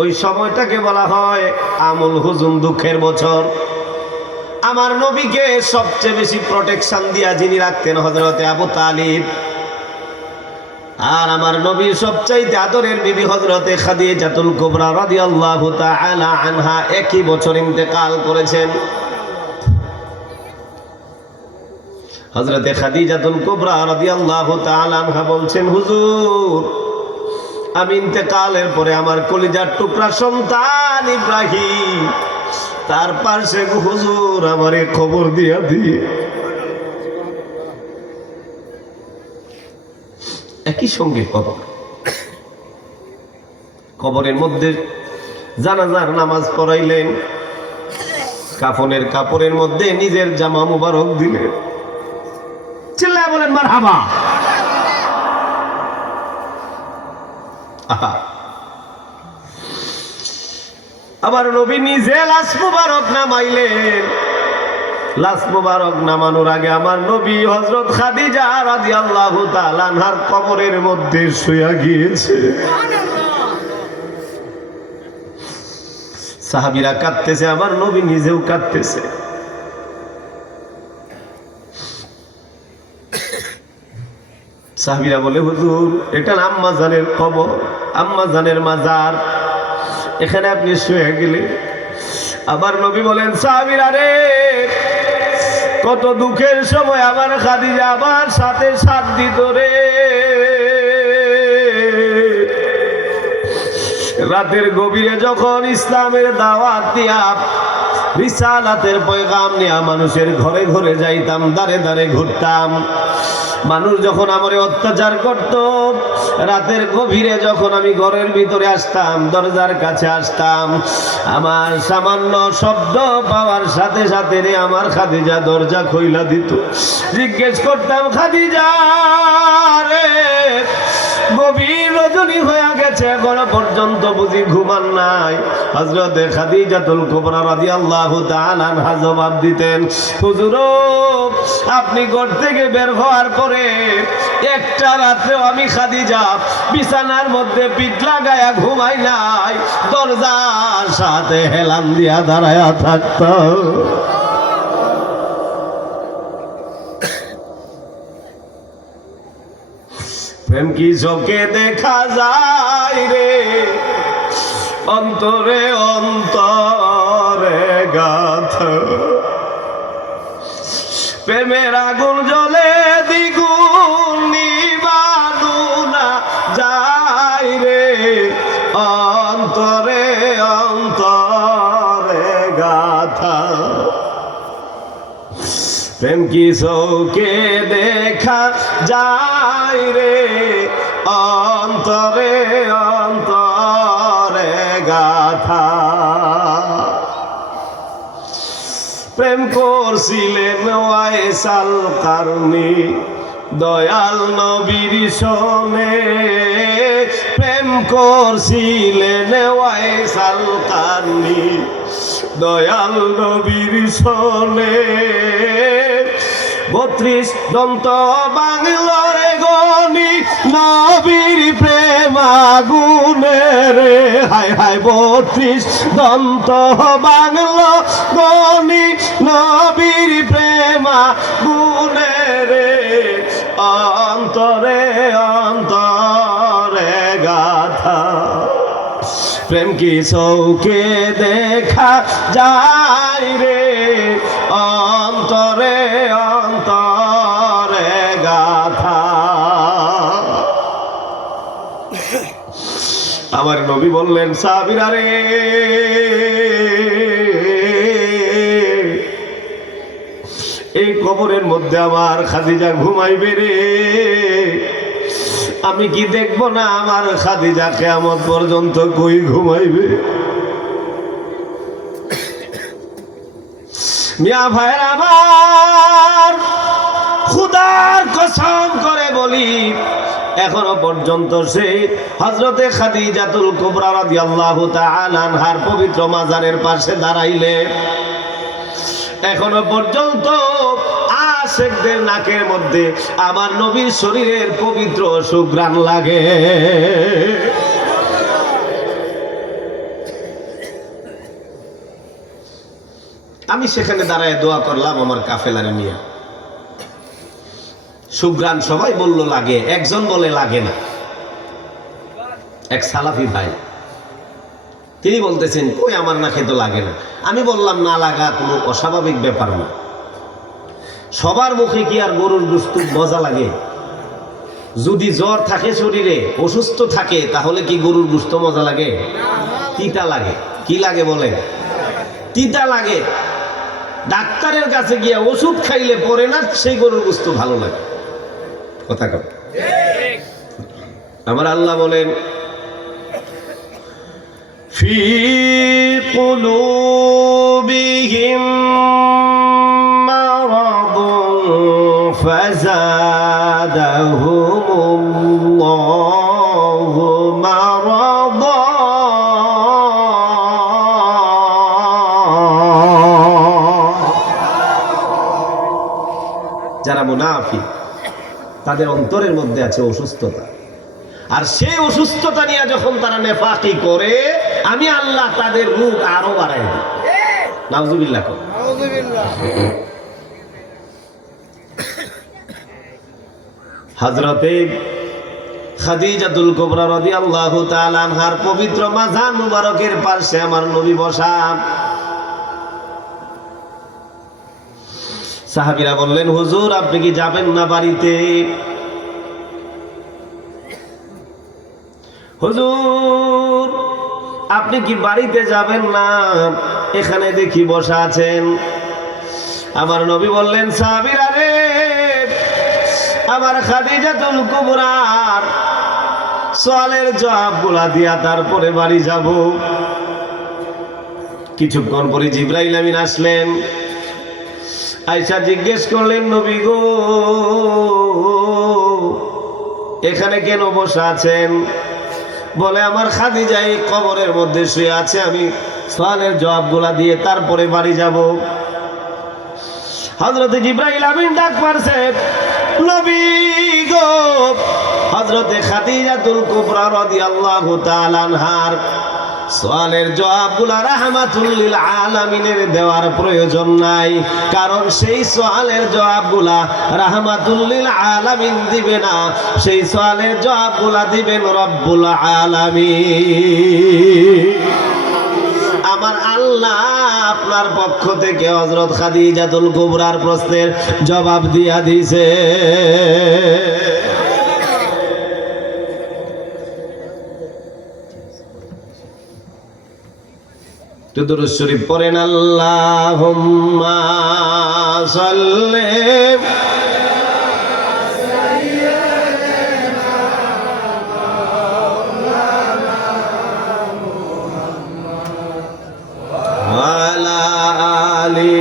ওই সময়টাকে বলা হয় আমুল হুজুন, দুঃখের বছর। আমার নবীকে সবচেয়ে বেশি প্রোটেকশন দিয়া যিনি রাখতেন হযরতে আবু তালিব, আর আমার নবীর সবচাইতে আদরের বিবি হযরতে খাদিজাতুল কুবরা রাদিয়াল্লাহু তাআলা আনহা একই বছর ইন্তেকাল করেছেন। হযরতে খাদিজাতুল কুবরা রাদিয়াল্লাহু তাআলা আনহা বলছেন, হুজুর, আমি ইন্তেকালের পরে আমার কলিজার টুকরা সন্তান ইব্রাহিম তার পাশে হুজুর আমারে খবর দিয়া দিয়ে। একই সঙ্গে কবরের মধ্যে জানাজার নামাজ পড়াইলেন, কাফনের কাপড়ের মধ্যে নিজের জামা মুবারক দিলেন। চিল্লায় বলেন মারহাবা। আবার নবী নিজে লাশ মুবারক নামাইলেন। লাশ মুবারক নামানোর আগে আমার নবী হযরত খাদিজা রাদিয়াল্লাহু তাআলা আনহার কবরের মধ্যে শুয়ে গিয়েছে। সাহাবীরা কাঁদতেছে, আমার নবী নিজেও কাঁদতেছে। সাহাবীরা বলে, হুজুর, এটা আম্মা জানের কবর, আম্মা জানের মাজার, এখানে আপনি শুয়ে গেলেন। আবার নবী বলেন, সাহাবীরা রে, কত দুঃখের সময় আমার খাদিজা আমার সাথে সাথ দিত রে। রাতের গভীরে যখন ইসলামের দাওয়াত দিয়া, রিসালাতের পয়গাম নিয়ে মানুষের ঘরে ঘরে যাইতাম, দাঁড়ে দাঁড়ে ঘুরতাম। মানুষ যখন আমারে অত্যাচার করত, রাতের গভীরে যখন আমি ঘরের ভিতরে আসতাম, দরজার কাছে আসতাম, আমার সামান্য শব্দ পাওয়ার সাথে সাথে রে আমার খাদিজা দরজা খুইলা দিত। জিজ্ঞেস করতাম, খাদিজা রে, গভীর রজনী হয়ে গেছে, এখনো পর্যন্ত বুঝি ঘুমান নাই? হযরতে খাদিজাতুল কুবরা রাদিয়াল্লাহু তাআলা আনহা জবাব দিতেন, হুজুর, আপনি ঘর থেকে বের হওয়ার পরে একটা রাত্রেও আমি খাদিজা বিছানার মধ্যে পিঠ লাগায়া ঘুমাই নাই, দরজার সাথে হেলান দিয়া দাঁড়ায়া থাকতাম। প্রেম কি চোখে দেখা যায় রে, অন্তরে অন্তরে গাথ। প্রেমের আগুন জ্বলে দ্বিগুণ নিবানো না যায় রে, অন্তরে অন্তরে গাথা। প্রেম কি চোখে দেখা যায় রে, অন্তরে অন্তরে গাথা। প্রেম করছিলেন ওয়াইসাল কারণী দয়াল নবীর সনে, প্রেম করছিলেন ওয়াইসাল কারণী দয়াল নবীর সনে। 32 দন্ত বাংলার গনি নবীর প্রেম আগুনে রে, হায় হায় 32 দন্ত বাংলা গনি নবীর প্রেম আগুনে রে, অন্তরে অন্তরে গাথা। প্রেম কি চৌকে দেখা যায় রে, অন্তরে অন্তরে গাথা। আমার নবী বললেন, সাহাবীরা রে, এই কবরের মধ্যে আমার খাদিজা ঘুমাইবে রে, আমি কি দেখবো না আমার খাদিজা কিয়ামত পর্যন্ত কই ঘুমাইবে? মিয়া ভাইরা আমার, খুদার কসম করে বলি, এখনো পর্যন্ত সে হযরতে খাদিজাতুল কুবরা রাদিয়াল্লাহু তাআলা আনহার পবিত্র মাজারের পাশে দাঁড়াইলে এখনো পর্যন্ত আশিকদের নাকের মধ্যে আমার নবীর শরীরের পবিত্র সুঘ্রাণ লাগে। আমি সেখানে দাঁড়ায় দোয়া করলাম আমার কাফেলারে নিয়ে। সুঘ্রাণ সবাই বলল লাগে, একজন বলে লাগে না। এক সালাফি ভাই তিনি বলতেছেন, কই আমার নাকে তো লাগে না। আমি বললাম, না লাগা কোনো অস্বাভাবিক ব্যাপার না। সবার মুখে কি আর গরুর গোশত মজা লাগে? যদি জ্বর থাকে শরীরে, অসুস্থ থাকে, তাহলে কি গরুর গোশত মজা লাগে? তিতা লাগে। কি লাগে বলেন? তিতা লাগে। ডাক্তারের কাছে গিয়া ওষুধ খাইলে পরে না সেই গরুর গোশত ভালো লাগে। কথা কর। আমার আল্লাহ বলেন, ফি কুলুবিহিম মারাদুন ফাযাদাহুমুল্লাহু মারাদা। যারা মুনাফিক তাদের অন্তরের মধ্যে আছে অসুস্থতা, আর সেই অসুস্থতা নিয়ে যখন তারা নেফাকি করে, আমি আল্লাহ তাদের রোগ আরো বাড়াই দিই। নাউজুবিল্লাহ। হযরতে খাদিজাতুল কুবরা রাদিয়াল্লাহু তাআলা আনহার পবিত্র মাজার মুবারকের পাশে আমার নবী বসা। সাহাবীরা বললেন, হুজুর আপনি কি যাবেন না বাড়িতে? হুজুর আপনি কি বাড়িতে যাবেন না? এখানে দেখি বসা আছেন। আমার নবী বললেন, সাহাবীরা রে, আমার খাদিজাতুল কুবরার সওয়ালের জবাবগুলা দিয়া তারপরে বাড়ি যাব। কিছুক্ষণ পরে জিবরাইল আমিন আসলেন। আয়েশা জিজ্ঞেস করলেন, নবী গো, এখানে কেন বসে আছেন? বলে, আমার খাদিজা এই কবরের মধ্যে শুয়ে আছে, আমি সওয়ালের জবাবগুলা দিয়ে তারপরে বাড়ি যাব। হযরতে জিবরাইল আমিন ডাক পারছে, নবী গো, হযরতে খাদিজাতুল কুবরা রাদিয়াল্লাহু তাআলা আনহার সওয়ালের জবাবগুলা রাহমাতুল লিল আলামিনের দেওয়ার প্রয়োজন নাই, কারণ সেই সওয়ালের জবাবগুলা রাহমাতুল লিল আলামিন দিবে না, সেই সওয়ালের জবাবগুলা দিবেন রব্বুল আলামিন। আমার আল্লাহ আপনার পক্ষ থেকে হযরত খাদিজাতুল কুবরার প্রশ্নের জবাব দিয়া দিয়েছে। তো দুরূদ শরীফ পড়েন, আল্লাহুম্মা সাল্লি আলা আলি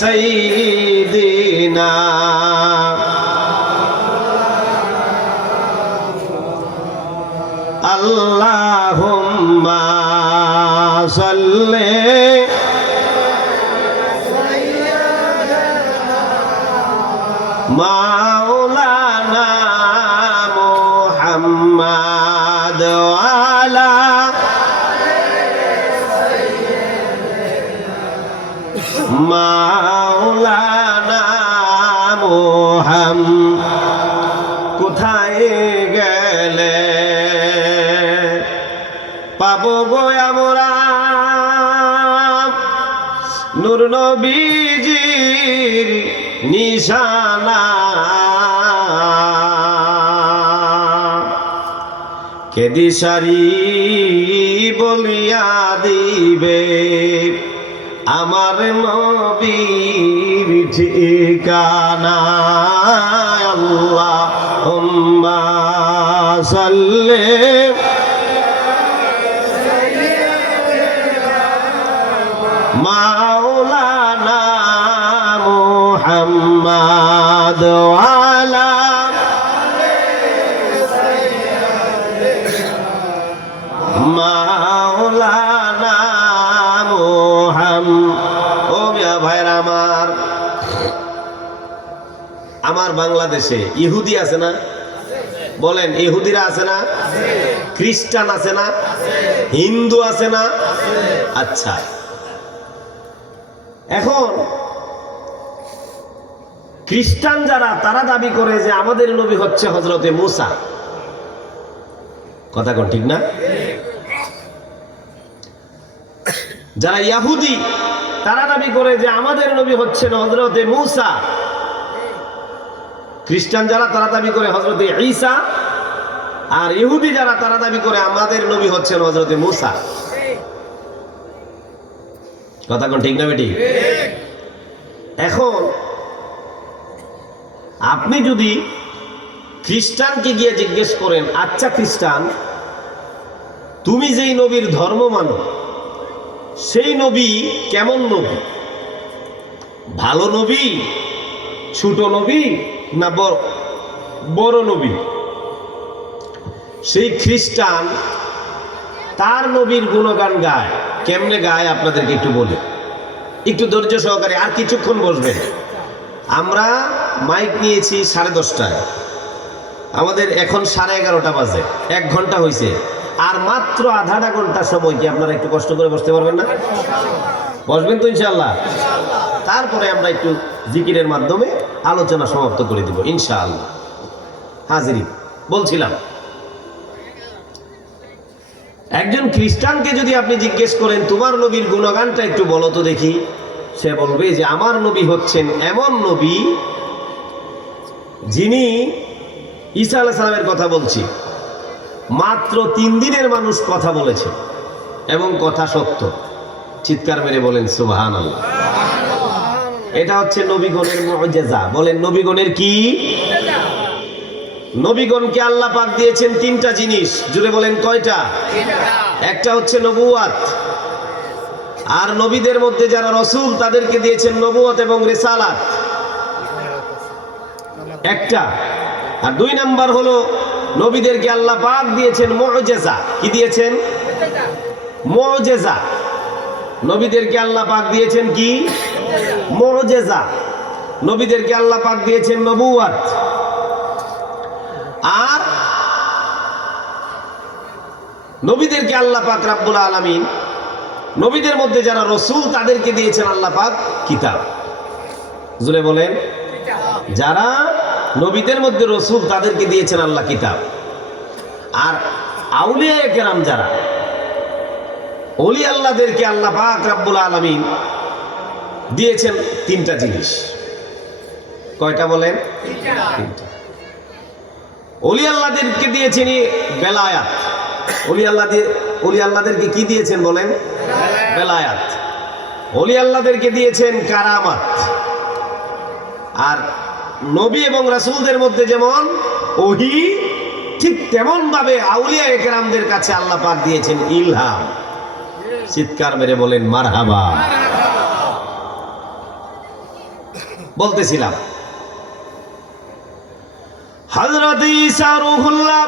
সাইয়্যিদিনা আল্লাহুম্মা সাল্লি মাওলানা মুহাম্মাদ ওয়ালা মাওলানা মুহাম্মাদ। কোথায় গেলে পাবো নূর নবীজির নিশানা কে দিশারি বলিয়া দিবে আমার নবীর ঠিকানা আল্লাহুম্মা সাল্লি মাওলানা মুহাম্মদ ওয়ালা মাওলানা মুহাম্মদ। ও মিয়া ভাইরা আমার বাংলাদেশে ইহুদি আছে না? বলেন, ইহুদিরা আছে না? খ্রিস্টান আছে না? হিন্দু আছে না? আচ্ছা, এখন খ্রিস্টান যারা, তারা দাবি করে যে আমাদের নবী হচ্ছে হযরতে মূসা। কথা কোন ঠিক না? যারা ইহুদি, তারা দাবি করে যে আমাদের নবী হচ্ছেন হযরতে মূসা। খ্রিস্টান যারা, তারা দাবি করে হযরতে ঈসা। আর ইহুদি যারা, তারা দাবি করে আমাদের নবী হচ্ছেন হযরতে মূসা। কথা কোন ঠিক না বেটি? এখন আপনি যদি খ্রিস্টানকে গিয়ে জিজ্ঞেস করেন, আচ্ছা খ্রিস্টান, তুমি যেই নবীর ধর্ম মানো, সেই নবী কেমন নবী? ভালো নবী, ছোট নবী, না বড় নবী? সেই খ্রিস্টান তার নবীর গুণগান গায়। কেমনে গায় আপনাদেরকে একটু বলি, একটু ধৈর্য সহকারে। আর কিছুক্ষণ বসবেন। আমরা মাইক নিয়েছি 10:30টায়, আমাদের এখন 11:30 বাজে, 1 ঘন্টা হয়েছে। আর মাত্র আধা ঘন্টা সময়, কি আপনারা একটু কষ্ট করে বসতে পারবেন না? বসবেন তো ইনশাআল্লাহ? তারপরে আমরা একটু জিকিরের মাধ্যমে আলোচনা সমাপ্ত করে দিব ইনশাআল্লাহ। হাজিরি, বলছিলাম, একজন খ্রিস্টানকে যদি আপনি জিজ্ঞেস করেন তোমার নবীর গুণগানটা একটু বলো তো দেখি, সে বলবে যে আমার নবী হচ্ছেন এমন নবী যিনি, ঈসা আলাইহিস সালামের কথা বলছি, মাত্র 3 দিনের মানুষ কথা বলেছে এবং কথা সত্য। চিৎকার মেরে বলেন সুবহানাল্লাহ। এটা হচ্ছে নবীগণের মুআজিজা। বলেন, নবীগণের কি? নবীগণকে আল্লাহ পাক দিয়েছেন 3টা জিনিস। জুড়ে বলেন, কয়টা? একটা হচ্ছে নবুয়াত। আর নবীদের মধ্যে যারা রাসূল, তাদেরকে দিয়েছেন নবুয়াত এবং রিসালাত, একটা। আর 2 নাম্বার হলো নবীদেরকে আল্লাহ পাক দিয়েছেন মুআজিজা। কি দিয়েছেন? মুআজিজা। নবীদেরকে আল্লাহ পাক দিয়েছেন কি? মুআজিজা। নবীদেরকে আল্লাহ পাক দিয়েছেন নবুয়াত। আর নবীদেরকে আল্লাহ পাক রাব্বুল আলামিন, নবীদের মধ্যে যারা রাসূল, তাদেরকে দিয়েছেন আল্লাহ পাক কিতাব। জুড়ে বলেন, যারা নবীদের মধ্যে রাসূল, তাদেরকে দিয়েছেন আল্লাহ কিতাব। আর আউলিয়ায়ে কেরাম যারা, ওলি আল্লাহদেরকে আল্লাহ পাক রাব্বুল আলামিন দিয়েছেন 3টা জিনিস। কয়টা বলেন? 3টা। ওলি আল্লাহদেরকে দিয়েছেন বেলায়াত। ওলি আল্লাহদেরকে কি দিয়েছেন বলেন? বেলায়াত। ওলি আল্লাহদেরকে দিয়েছেন কারামাত। আর নবী এবং রাসূলদের মধ্যে যেমন ওহী, ঠিক তেমন ভাবে আউলিয়ায়ে কেরামদের কাছে আল্লাহ পাক দিয়েছেন ইলহাম। চিৎকার মেরে বলেন মারহাবা। বলতেছিলাম, হযরত ঈসা রূহুল্লাহ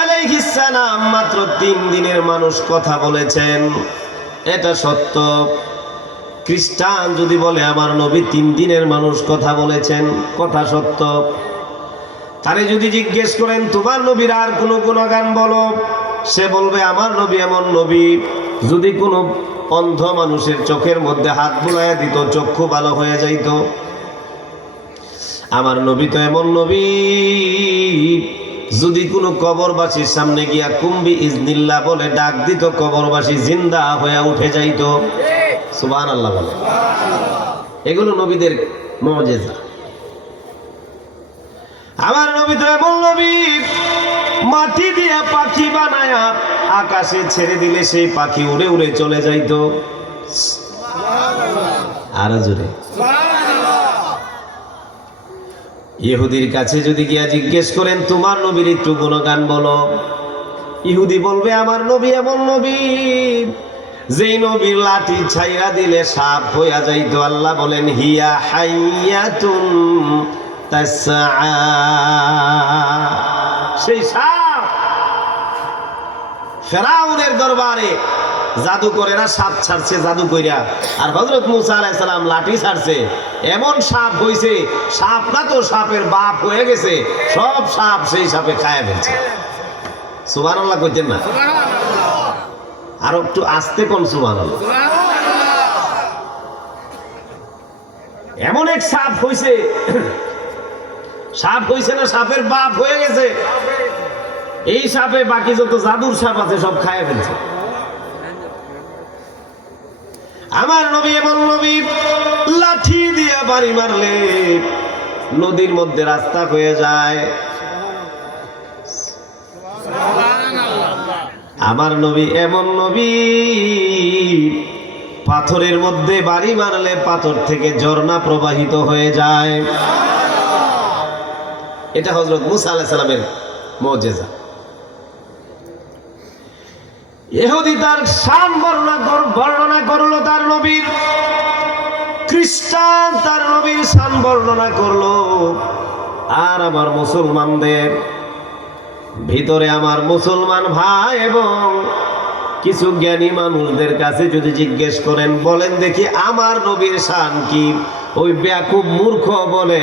আলাইহিস সালাম মাত্র 3 দিনের মানুষ কথা বলেছেন, এটা সত্য। খ্রিস্টান যদি বলে আমার নবী 3 দিনের মানুষ কথা বলেছেন, কথা সত্য। তারে যদি জিজ্ঞেস করেন তোমার নবীর আর কোনো গুণগান বলো, সে বলবে আমার নবী এমন নবী, যদি কোনো অন্ধ মানুষের চোখের মধ্যে হাত বুলাইয়া দিত, চক্ষু ভালো হয়ে যাইত। আমার নবী তো এমন নবী, যদি কোনো কবরবাসীর সামনে গিয়া কুম্বি ইজনিল্লাহ বলে ডাক দিত, কবরবাসী জিন্দা হয়ে উঠে যাইত। সুবহানাল্লাহ বলে। এগুলো নবীদের মুজিজা। আমার নবী তো এমন নবী, মাটি দিয়ে পাখি বানায়া আকাশে ছেড়ে দিলে সেই পাখি উড়ে উড়ে চলে যাইতো। আরো জোরে। ইহুদির কাছে যদি গিয়া জিজ্ঞেস করেন তোমার নবীর একটু গুণগান বলো, ইহুদি বলবে আমার নবী এমন নবী যেই নবীর লাঠি ছাইরা দিলে সাপ হইয়া যাইতো। আল্লাহ বলেন হিয়া হাইয়াতুন তাসআ, সেই সাপ ফেরাউনের দরবারে জাদু করে না, সাপ ছাড়ছে জাদু কইরা, আর হযরত মুসা আলাইহিস সালাম লাঠি ছাড়ছে, এমন সাপ হইছে, সাপ না তো সাপের বাপ হয়ে গেছে, সব সাপ সেই সাপে খায় ফেলছে। সুবহানাল্লাহ কইতেন না? আর একটু আস্তে কোন সুবহানাল্লাহ। এমন এক সাপ হইছে, সাপ হইছে না সাপের বাপ হয়ে গেছে, এই সাপে বাকি যত জাদুর সাপ আছে সব খায় ফেলছে। আমার নবী এমন নবী, লাঠি দিয়া বাড়ি মারলে নদীর মধ্যে রাস্তা হয়ে যায়। আমার নবী এমন নবী, পাথরের মধ্যে বাড়ি মারলে পাথর থেকে ঝর্ণা প্রবাহিত হয়ে যায়। এটা হযরত মুসা আলাইহিস সালামের মুজিজা। ইহুদি তার শান বর্ণনা করলো তার নবীর, খ্রিস্টান তার নবীর শান বর্ণনা করলো, আর আমার মুসলমানদের ভিতরে আমার মুসলমান ভাই এবং কিছু জ্ঞানী মানুষদের কাছে যদি জিজ্ঞেস করেন, বলেন দেখি আমার নবীর শান কি, ওই বেয়াকুব মূর্খ বলে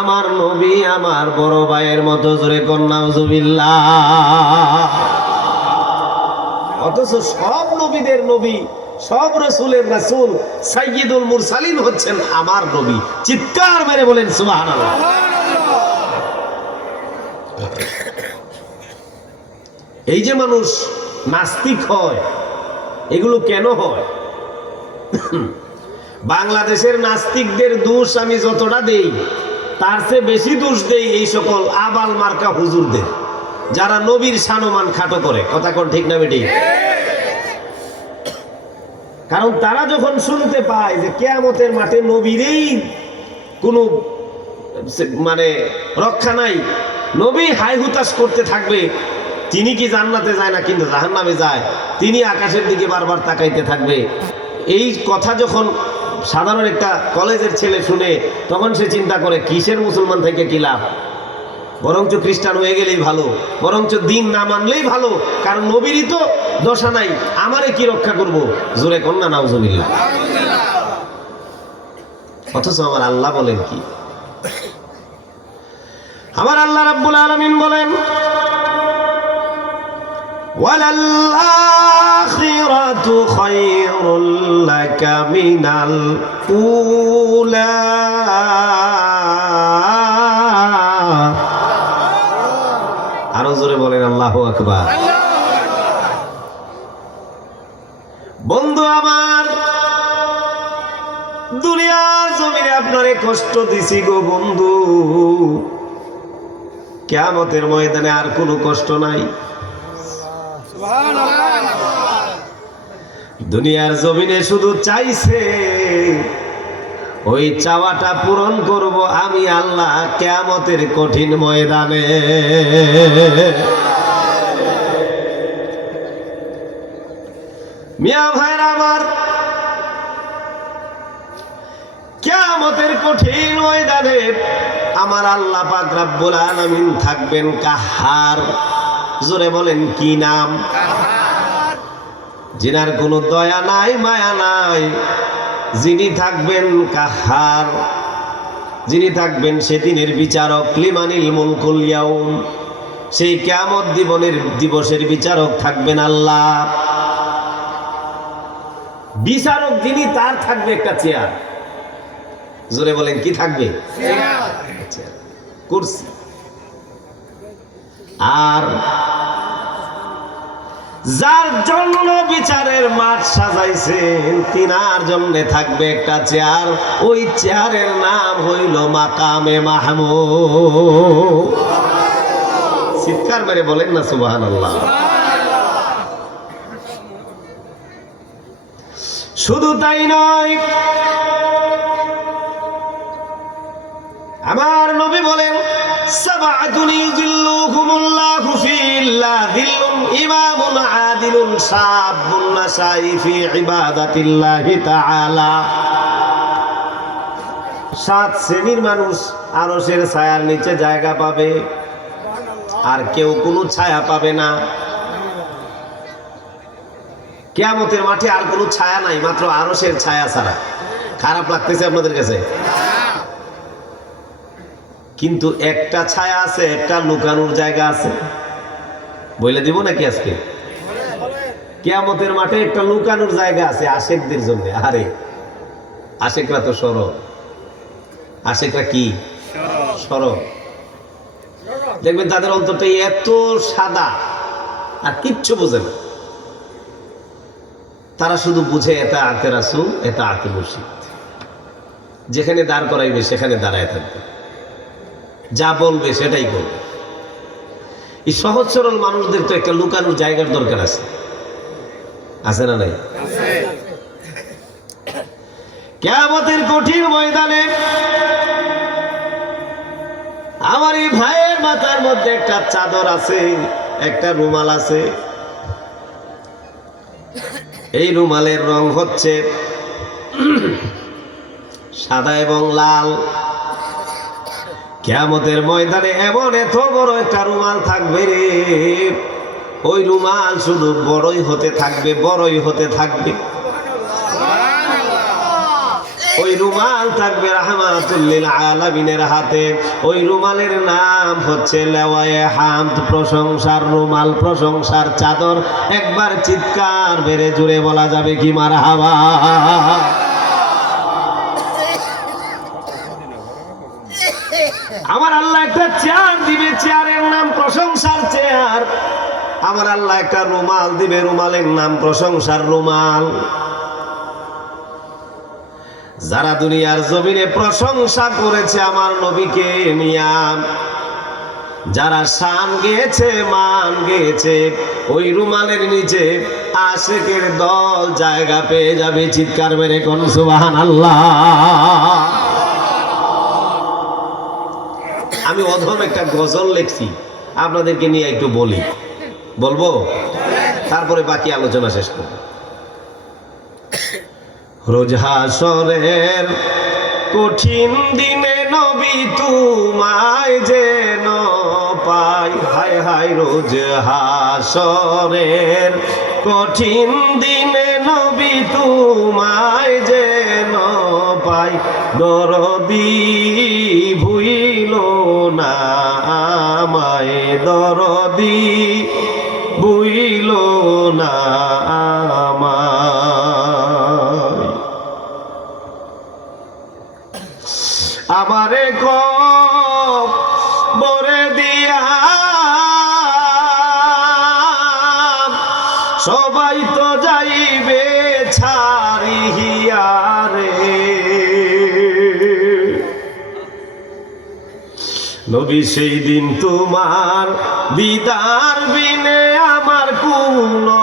আমার নবী আমার বড় ভাইয়ের মতো। জোরে কোন নাউজুবিল্লাহ। অথচ সব নবীদের নবী, সব রাসূলের রাসূল, সাইয়্যিদুল মুরসালিন হচ্ছেন আমার নবী। চিৎকার মেরে বলেন সুবহানাল্লাহ। এই যে মানুষ নাস্তিক হয়, এগুলো কেন হয়? বাংলাদেশের নাস্তিকদের দোষ আমি যতটা দেই, তার চেয়ে বেশি দোষ দেই এই সকল আবাল মার্কা হুজুরদের, যারা নবীর শানমান খাটো করে। কথা কোন ঠিক না বেটি? কারণ তারা যখন শুনতে পায় যে কিয়ামতের মাঠে নবীরই কোনো মানে রক্ষা নাই, নবী হাই হুতাশ করতে থাকবে, তিনি কি জান্নাতে যায় না কিন্তু জাহান্নামে যায়, তিনি আকাশের দিকে বারবার তাকাইতে থাকবে, এই কথা যখন সাধারণ একটা কলেজের ছেলে শুনে, তখন সে চিন্তা করে কিসের মুসলমান থেকে কি লাভ, বরঞ্চ খ্রিস্টান হয়ে গেলেই ভালো, বরঞ্চ দিন না মানলেই ভালো, কারণ নবীরই তো দশা নাই, আমারে কি রক্ষা করব। জোরে কোন না নাউজুবিল্লাহ। অথচ আমার আল্লাহ বলেন কি, আমার আল্লাহ রাব্বুল আলামিন বলেন ওয়ালাল আখিরাতু খায়রুল লাকা মিনাল উলা। আরো জোরে বলেন আল্লাহু আকবার। বন্ধু আমার, দুনিয়ার জমিনে আপনারে কষ্ট দিছি গো বন্ধু, কিয়ামতের ময়দানে আর কোনো কষ্ট নাই। দুনিয়ার জমিনে শুধু চাইছে, ওই চাওয়াটা পূরণ করব আমি আল্লাহ কিয়ামতের কঠিন ময়দানে। মিয়া ভাইরা আমার, কিয়ামতের কঠিন ময়দানে আমার আল্লাহ পাক রব্বুল আলামিন থাকবেন কাহার। জোরে বলেন কি নাম? যিনার কোনো দয়া নাই মায়া নাই, যিনি থাকবেন কাহার, যিনি থাকবেন সেদিনের বিচারক। লিমানিল মুলকুল ইয়াউম, সেই কিয়ামত দিবসের বিচারক থাকবেন আল্লাহ। বিচারক যিনি, তার থাকবে একটা চেয়ার। জোরে বলেন কি থাকবে? কুরসি। আর যার জন্য বিচারের মাঠ সাজাইছেন তিনার জন্য থাকবে একটা চেয়ার, ওই চেয়ারের নাম হইল মাকামে মাহমুদ। চিৎকার মেরে বলেন না সুবহানাল্লাহ। শুধু তাই নয়, আমার নবী বলেন সাবআতুন ইযিল্লুহুমুল্লাহু ফি ইল্লাযিল্লুন ইমামুন আদিলুন শাবুন নাশাই ফি ইবাদাতিল্লাহি তাআলা। 7 শ্রেণীর মানুষ আরশের ছায়ার নিচে জায়গা পাবে, আর কেউ কোনো ছায়া পাবে না। কিয়ামতের মাঠে আর কোনো ছায়া নাই, মাত্র আরশের ছায়া ছাড়া। খারাপ লাগতেছে আপনাদের কাছে? কিন্তু একটা ছায়া আছে, একটা লুকানোর জায়গা আছে। বলে দিব নাকি আজকে? কিয়ামতের মাঠে একটা লুকানোর জায়গা আছে আশেকদের জন্য। আরে আশেকরা তো সরব, আশেকরা কি সরব। দেখবেন তাদের অন্তরটা এত সাদা আর কিচ্ছু বোঝে না। তারা শুধু বুঝে এটা আতে রাসূল, এটা আতে মুর্শিদ। যেখানে দাঁড় করাইবে সেখানে দাঁড়ায় থাকবে, যা বলবে সেটাই করবে। এই সহজ সরল মানুষদের তো একটা লুকানোর জায়গার দরকার আছে, আছে না নাই? কিয়ামতের কঠিন ময়দানে আমার এই ভাইয়ের মাথার মধ্যে একটা চাদর আছে, একটা রুমাল আছে। এই রুমালের রং হচ্ছে সাদা এবং লাল। কিয়ামতের ময়দানে এমন এত বড় একটা রুমাল থাকবে রে, ওই রুমাল শুধু বড়ই হতে থাকবে, বড়ই হতে থাকবে। ওই রুমাল থাকবে রাহমাতুল লিল আলামিনের হাতে। ওই রুমালের নাম হচ্ছে লেওয়ায়ে হামদ, প্রশংসার রুমাল, প্রশংসার চাদর। একবার চিৎকার বেড়ে জুড়ে বলা যাবে কি মারহাবা। আমার আল্লাহ একটা চেয়ার দিবে, চেয়ারের নাম প্রশংসার চেয়ার। আমার আল্লাহ একটা রুমাল দিবে, রুমালের নাম প্রশংসার রুমাল। যারা দুনিয়ার জমিনে প্রশংসা করেছে আমার নবীকে নিয়া, যারা শান গেয়েছে, মান গেয়েছে, ওই রুমালের নিচে আশিকের দল জায়গা পেয়ে যাবে। চিৎকার মেরে কোন সুবহানাল্লাহ। আমি অধম একটা গজল লিখছি, আপনাদেরকে নিয়ে একটু বলি, বলবো, তারপরে বাকি আলোচনা শেষ করব। রোজ হাসরের কঠিন দিনে নবী তোমায় যেন পাই। হায় হায় রোজ হাসরের কঠিন দিনে নবী তোমায় যেন পাই। দরদি ভুইল না আমায়, দরদি ভুইল না আমায়। আমারে কবরে দিয়া সবাই তো যাইবে ছাড়িয়া রে। নবী সেই দিন তোমার দিদার বিনে আমার কোনো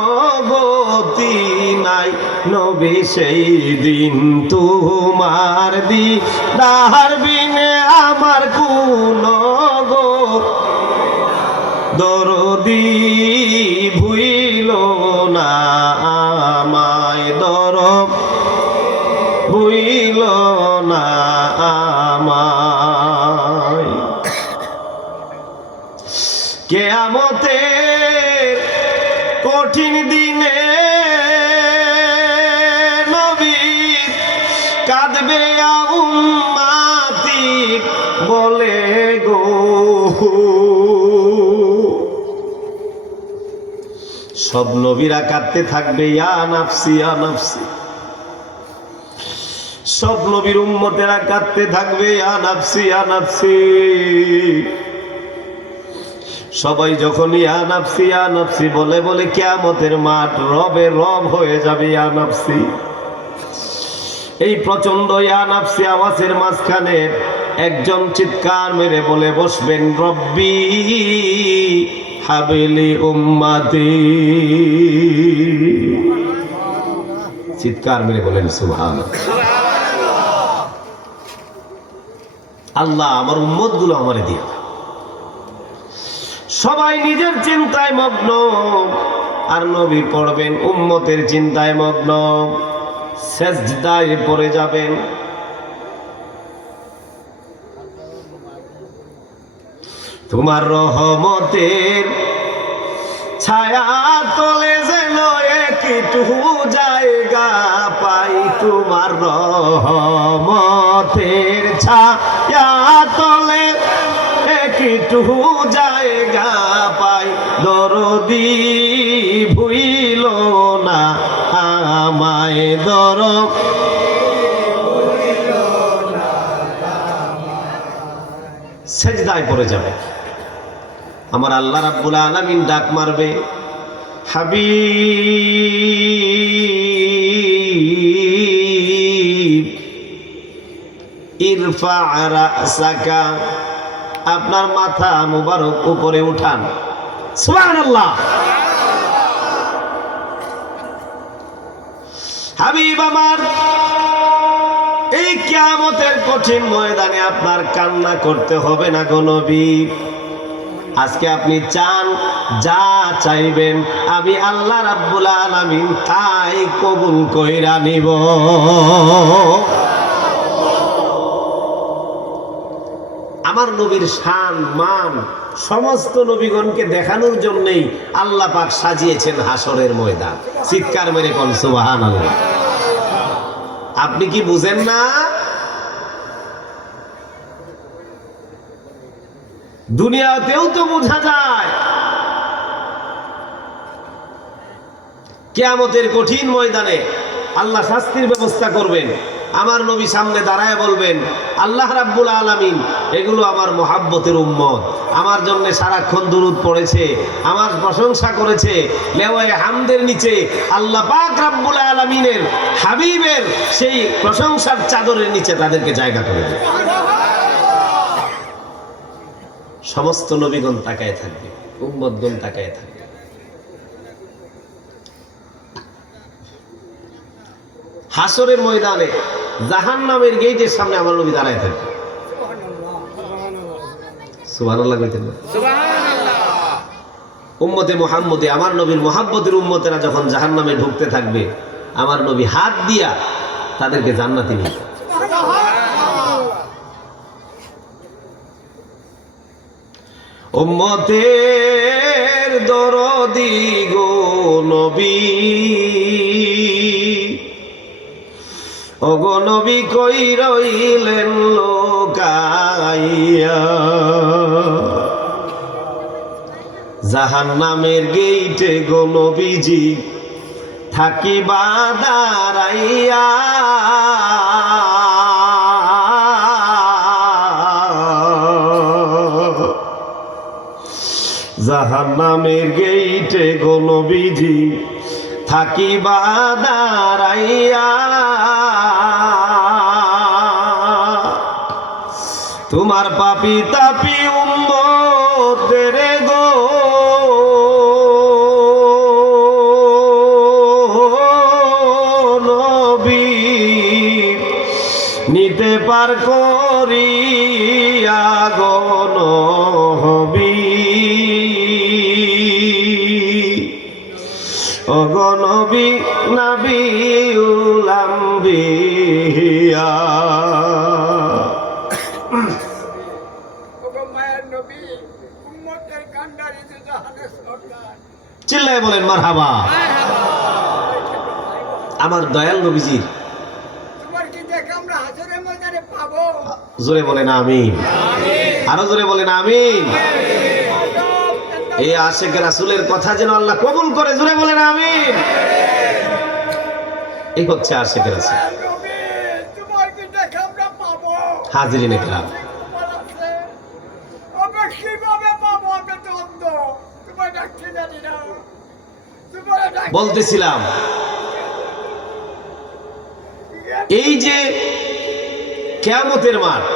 গতি নাই। নবী সেই দিন তোমার দিদার বিনে আমার কোনো দরদি ভুইল না আমায়, দর ভুইল না আমায়। কিয়ামতের কঠিন দিনে নবী কাঁদবে উম্মতি বলে গো। সব নবীরা কাঁদতে থাকবে ইয়া নাফসি ইয়া নাফসি। সব নবীর উম্মতেরা কাঁদতে থাকবে ইয়া নাফসি ইয়া নাফসি। সবাই যখন ইয়া নাফসি বলে বলে কিয়ামতের মাঠ রবে রব হয়ে যাবে ইয়া নাফসি। এই প্রচন্ড ইয়া নাফসি আওয়াজের মাঝখানে একজন চিৎকার মেরে বলে বসবেন, রব্বি হাবিলি উম্মতি। চিৎকার মেরে বলেন সুবহানাল্লাহ। আল্লাহ আমার উম্মত গুলো আমারে দিয়ে। সবাই নিজের চিন্তায় মগ্ন, আর নবী পড়বেন উম্মতের চিন্তায় মগ্ন, সেজদায় পড়ে যাবেন। তোমার রহমতের ছায়া তলে যেন একটু জায়গা পাই, তোমার রহমতের ছায়া তলে একটু জায়গা পাই, দরদি ভুইল না আমায় দর। সেজদায় পড়ে যাবে, আমার আল্লাহ রাব্বুল আলামিন ডাক মারবে, হাবিব ইরফা রাসাকা, আপনার মাথা মুবারক উপরে উঠান। সুবহানাল্লাহ। হাবিব আমার, এই কিয়ামতের কঠিন ময়দানে আপনার কান্না করতে হবে না গো নবী। আজকে আপনি চান, যা চাইবেন আমি আল্লাহ রাব্বুল আলামিন তাই কবুল কইরা নিব। আমার নবীর শান মান সমস্ত নবীগণকে দেখানোর জন্যই আল্লাহ পাক সাজিয়েছেন হাসরের ময়দান। চিৎকার মেরে কোন সুবহানাল্লাহ। আপনি কি বুঝেন না? দুনিয়াতেও তো বোঝা যায়, কিয়ামতের কঠিন ময়দানে আল্লাহ শাস্তির ব্যবস্থা করবেন। আমার নবী সামনে দাঁড়ায় বলবেন, আল্লাহ রাব্বুল আলামিন এগুলো আমার মহাব্বতের উম্মত, আমার জন্য সারাক্ষণ দুরূদ পড়েছে, আমার প্রশংসা করেছে, লেওয়ায়ে হামদের নিচে আল্লাহ পাক রাব্বুল আলামিনের হাবিবের সেই প্রশংসার চাদরের নিচে তাদেরকে জায়গা করে দেবে। সমস্ত নবীগণ তাকায় থাকবে, উম্মতগণ তাকায় থাকবে। হাসরের ময়দানে জাহান্নামের গেটের সামনে আমার নবী দাঁড়ায় থাকবে। সুবহানাল্লাহ কইতেন না? সুবহানাল্লাহ। উম্মতে মুহাম্মদে আমার নবীর মুহাব্বতের উম্মতেরা যখন জাহান্নামে ঢুকতে থাকবে, আমার নবী হাত দিয়া তাদেরকে জান্নাতে নিয়ে যাবে। উম্মতের দরদি গো নবী, ওগো নবী কই রইলেন লোকাইয়া, জাহান্নামের গেইটে গো নবীজি থাকিবা দাঁড়াইয়া, জাহান্নামের গেইটে গো নবীজি থাকিবা দাঁড়াইয়া, তোমার পাপি তাপি উম্মতের গো নবী নিতে পার করিয়া গো নবী, ও গো নবী নবিউল আম্বিয়া। চিল্লায় বলেন মারহাবা। আমার দয়াল নবীজি জোরে বলেন আমিন, আরো জোরে বলেন আমিন। এই আশিক রাসূলের কথা যেন আল্লাহ কবুল করে, জোরে বলেন আমিন। এই হচ্ছে আশিক রাসূল। হাজিরিনে কেরাম, বলতেছিলাম এই যে কিয়ামতের মাঠ,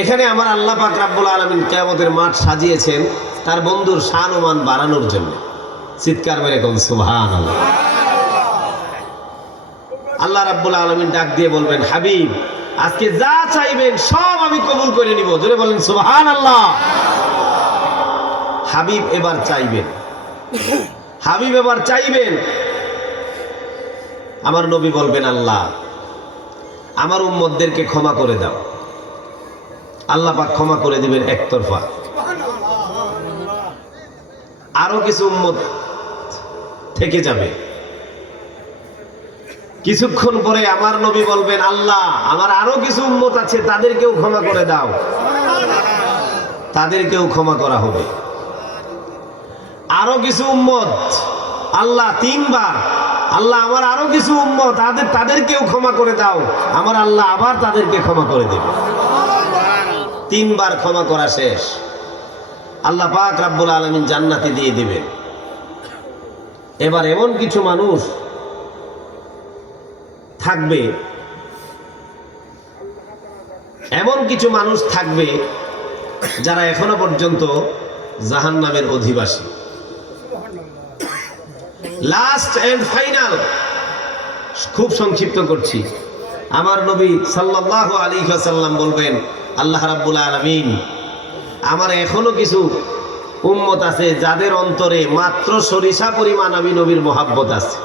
এখানে আমার আল্লাহ পাক রব্বুল আলামিন কিয়ামতের মাঠ সাজিয়েছেন তার বন্ধুর শান ও মান বাড়ানোর জন্য। চিৎকার মেরে কোন সুবহানাল্লাহ। আল্লাহ রাব্বুল আলামিন ডাক দিয়ে বলবেন, হাবিব আজকে যা চাইবেন সব আমি কবুল করে নিব। জোরে বলেন সুবহানাল্লাহ। হাবিব এবার চাইবেন, হাবিব এবার চাইবেন। আমার নবী বলবেন, আল্লাহ আমার উম্মতদেরকে ক্ষমা করে দাও। আল্লাহ পাক ক্ষমা করে দিবেন একতরফা। আরো কিছু উম্মত থেকে যাবে। কিছুক্ষণ পরে আমার নবী বলবেন, আল্লাহ আমার আরো কিছু উম্মত আছে তাদেরকেও ক্ষমা করে দাও। তাদেরকেও ক্ষমা করা হবে। আরো কিছু উম্মত, আল্লাহ তিনবার, আল্লাহ আমার আরো কিছু উম্মত তাদেরকেও ক্ষমা করে দাও। আমার আল্লাহ আবার তাদেরকে ক্ষমা করে দেবে। তিনবার ক্ষমা করা শেষ। আল্লাহ পাক রব্বুল আলামিন জান্নাতে দিয়ে দিবেন। এবার এমন কিছু মানুষ থাকবে, এমন কিছু মানুষ থাকবে যারা এখনো পর্যন্ত জাহান্নামের অধিবাসী। লাস্ট এন্ড ফাইনাল, খুব সংক্ষিপ্ত করছি। আমার নবী সাল্লাল্লাহু আলাইহি ওয়াসাল্লাম বলবেন, আল্লাহ রাব্বুল আলামিন আমার এখনো কিছু উম্মত আছে যাদের অন্তরে মাত্র সরিষা পরিমাণ আমি নবীর মহাব্বত আছে।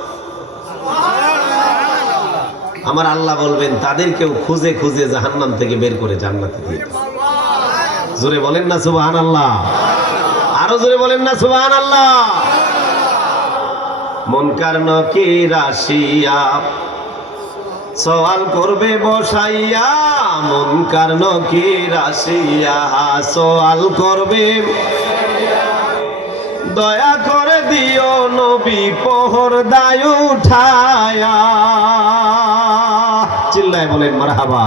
আমার আল্লাহ বলবেন তাদেরকেও খুঁজে খুঁজে জাহান্নাম থেকে বের করে জান্নাতে দিয়ে দেব। জোরে বলেন না সুবহানাল্লাহ। আরো জোরে বলেন না সুবহানাল্লাহ। মুনকার নকির আসিয়া সওয়াল করবে বসাইয়া, মুনকার নকির আসিয়া সওয়াল করবে, দয়া করে দিও নবী পহরদায় উঠায়া। চিল্লায় বলেন মারহাবা।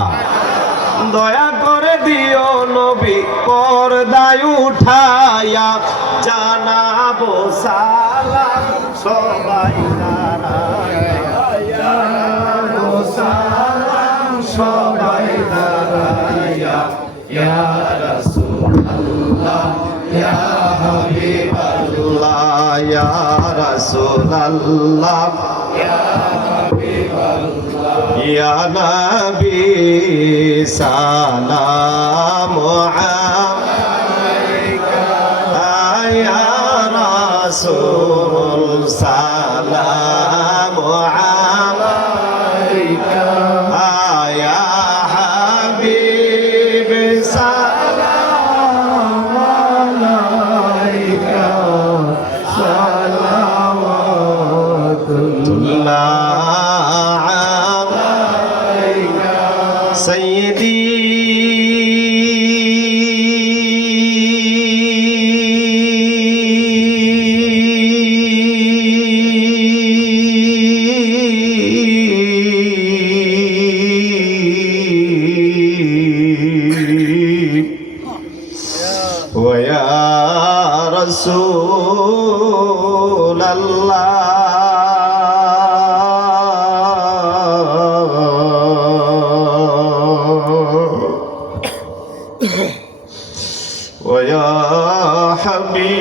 দয়া করে দিও নবী পর্দায় উঠায়া, জানাবো সালাম সবাই দাঁড়ায়া, সালাম সবাই দাঁড়ায়া, ইয়া রাসূলুল্লাহ ইয়া হাবিবাল্লাহ, ইয়া রাসূলুল্লাহ ইয়া হাবিবাল্লাহ, ইয়া নবী সালাম আলাইকা, ইয়া রাসূল সালাম আলাইকা, ইয়া হাবিব সালাম আলাইকা, সালাওয়াতুল্লাহ আলাইকা সাইয়্যিদি ওয়া ইয়া রাসূলাল্লাহ, ওয়া ইয়া হাবিবাল্লাহ।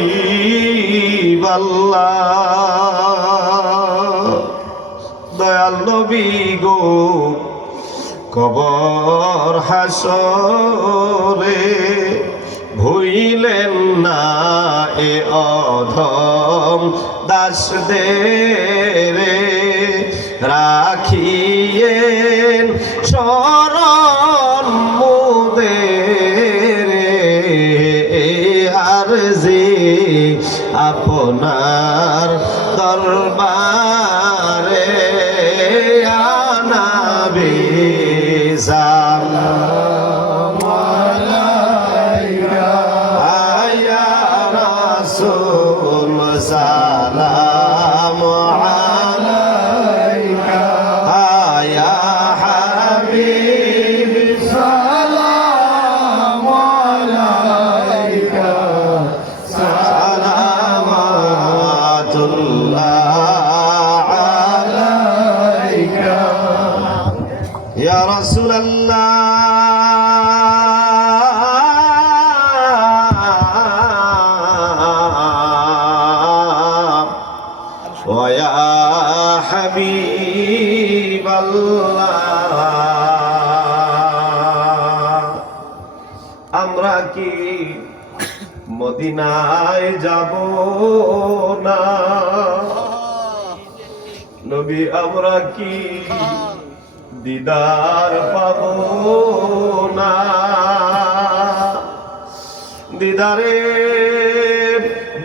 দয়াল নবী গো কবর হাসরে ভুইলেন না এ অধম দাসদের, রাখিয়েন শরণ মুদের, আর যে আপনার দরবারে আনাবে সালাম আলাইকা, ইয়া রাসূল সালাম আলাইকা, ইয়া হাবিব সালাম আলাইকা, সালাওয়াতুল্লাহ ইয়া রাসূলুল্লাহ ওয়া ইয়া হাবিবাল্লাহ, আমরা কি মদিনায় যাব না? নবী আমরা কি দিদার পাব না? দিদারে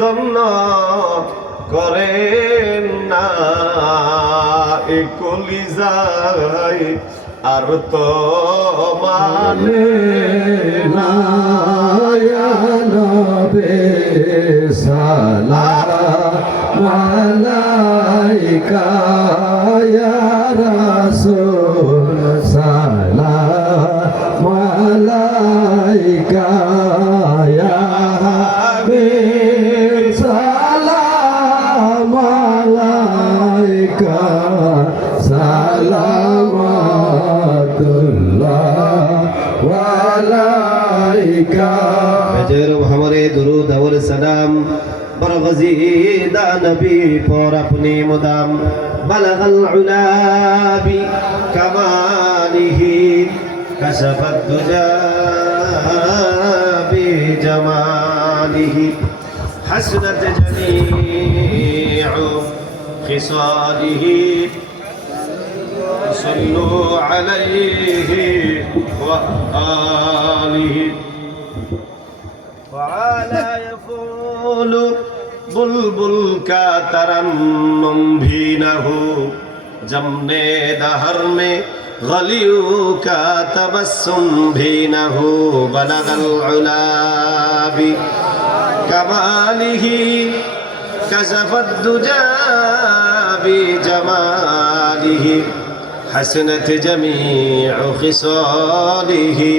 দন্ন করেন না এ কলিজায় আর তো মানে না ইয়া নবী সালাম আলাইকা ইয়া রাসূল সালাম আলাইকা ইয়া হাবিব সালাম আলাইকা সালামাতুল্লাহ আলাইকা। বেজর हमरे दुरूद और सलाम बरगज़ीदा नबी पर अपने मुदाम बलगल उला बि कमालिही कशफत दुजा बि जमालिही हसनत जमीउ खिसालिही صلوا عليه وآله وعلى يفول बुलबुल का तरन्नुम भी न हो जमने दहर में गलियों का तबस्सुम भी न हो बलगल उला बि कमालिही कशफत दुजा बि जमालिही हसनत जमीउ खिसालिही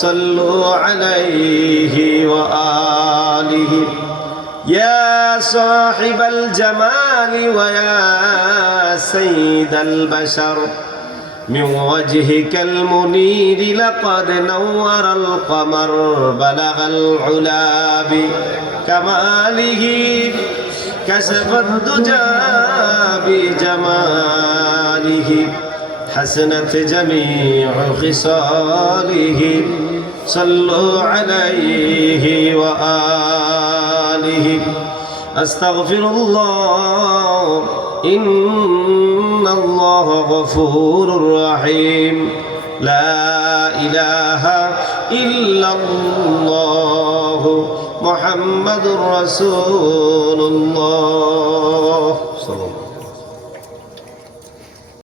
صلوا عليه وآله يا صاحب الجمال ويا سيد البشر من وجهك المنير لقد نور القمر بلغ العلا بكماله كشف الدجى بجماله حسنت جميع خصاله صلوا عليه وآله أستغفر الله إن الله غفور رحيم لا إله إلا الله محمد رسول الله صلى الله عليه وسلم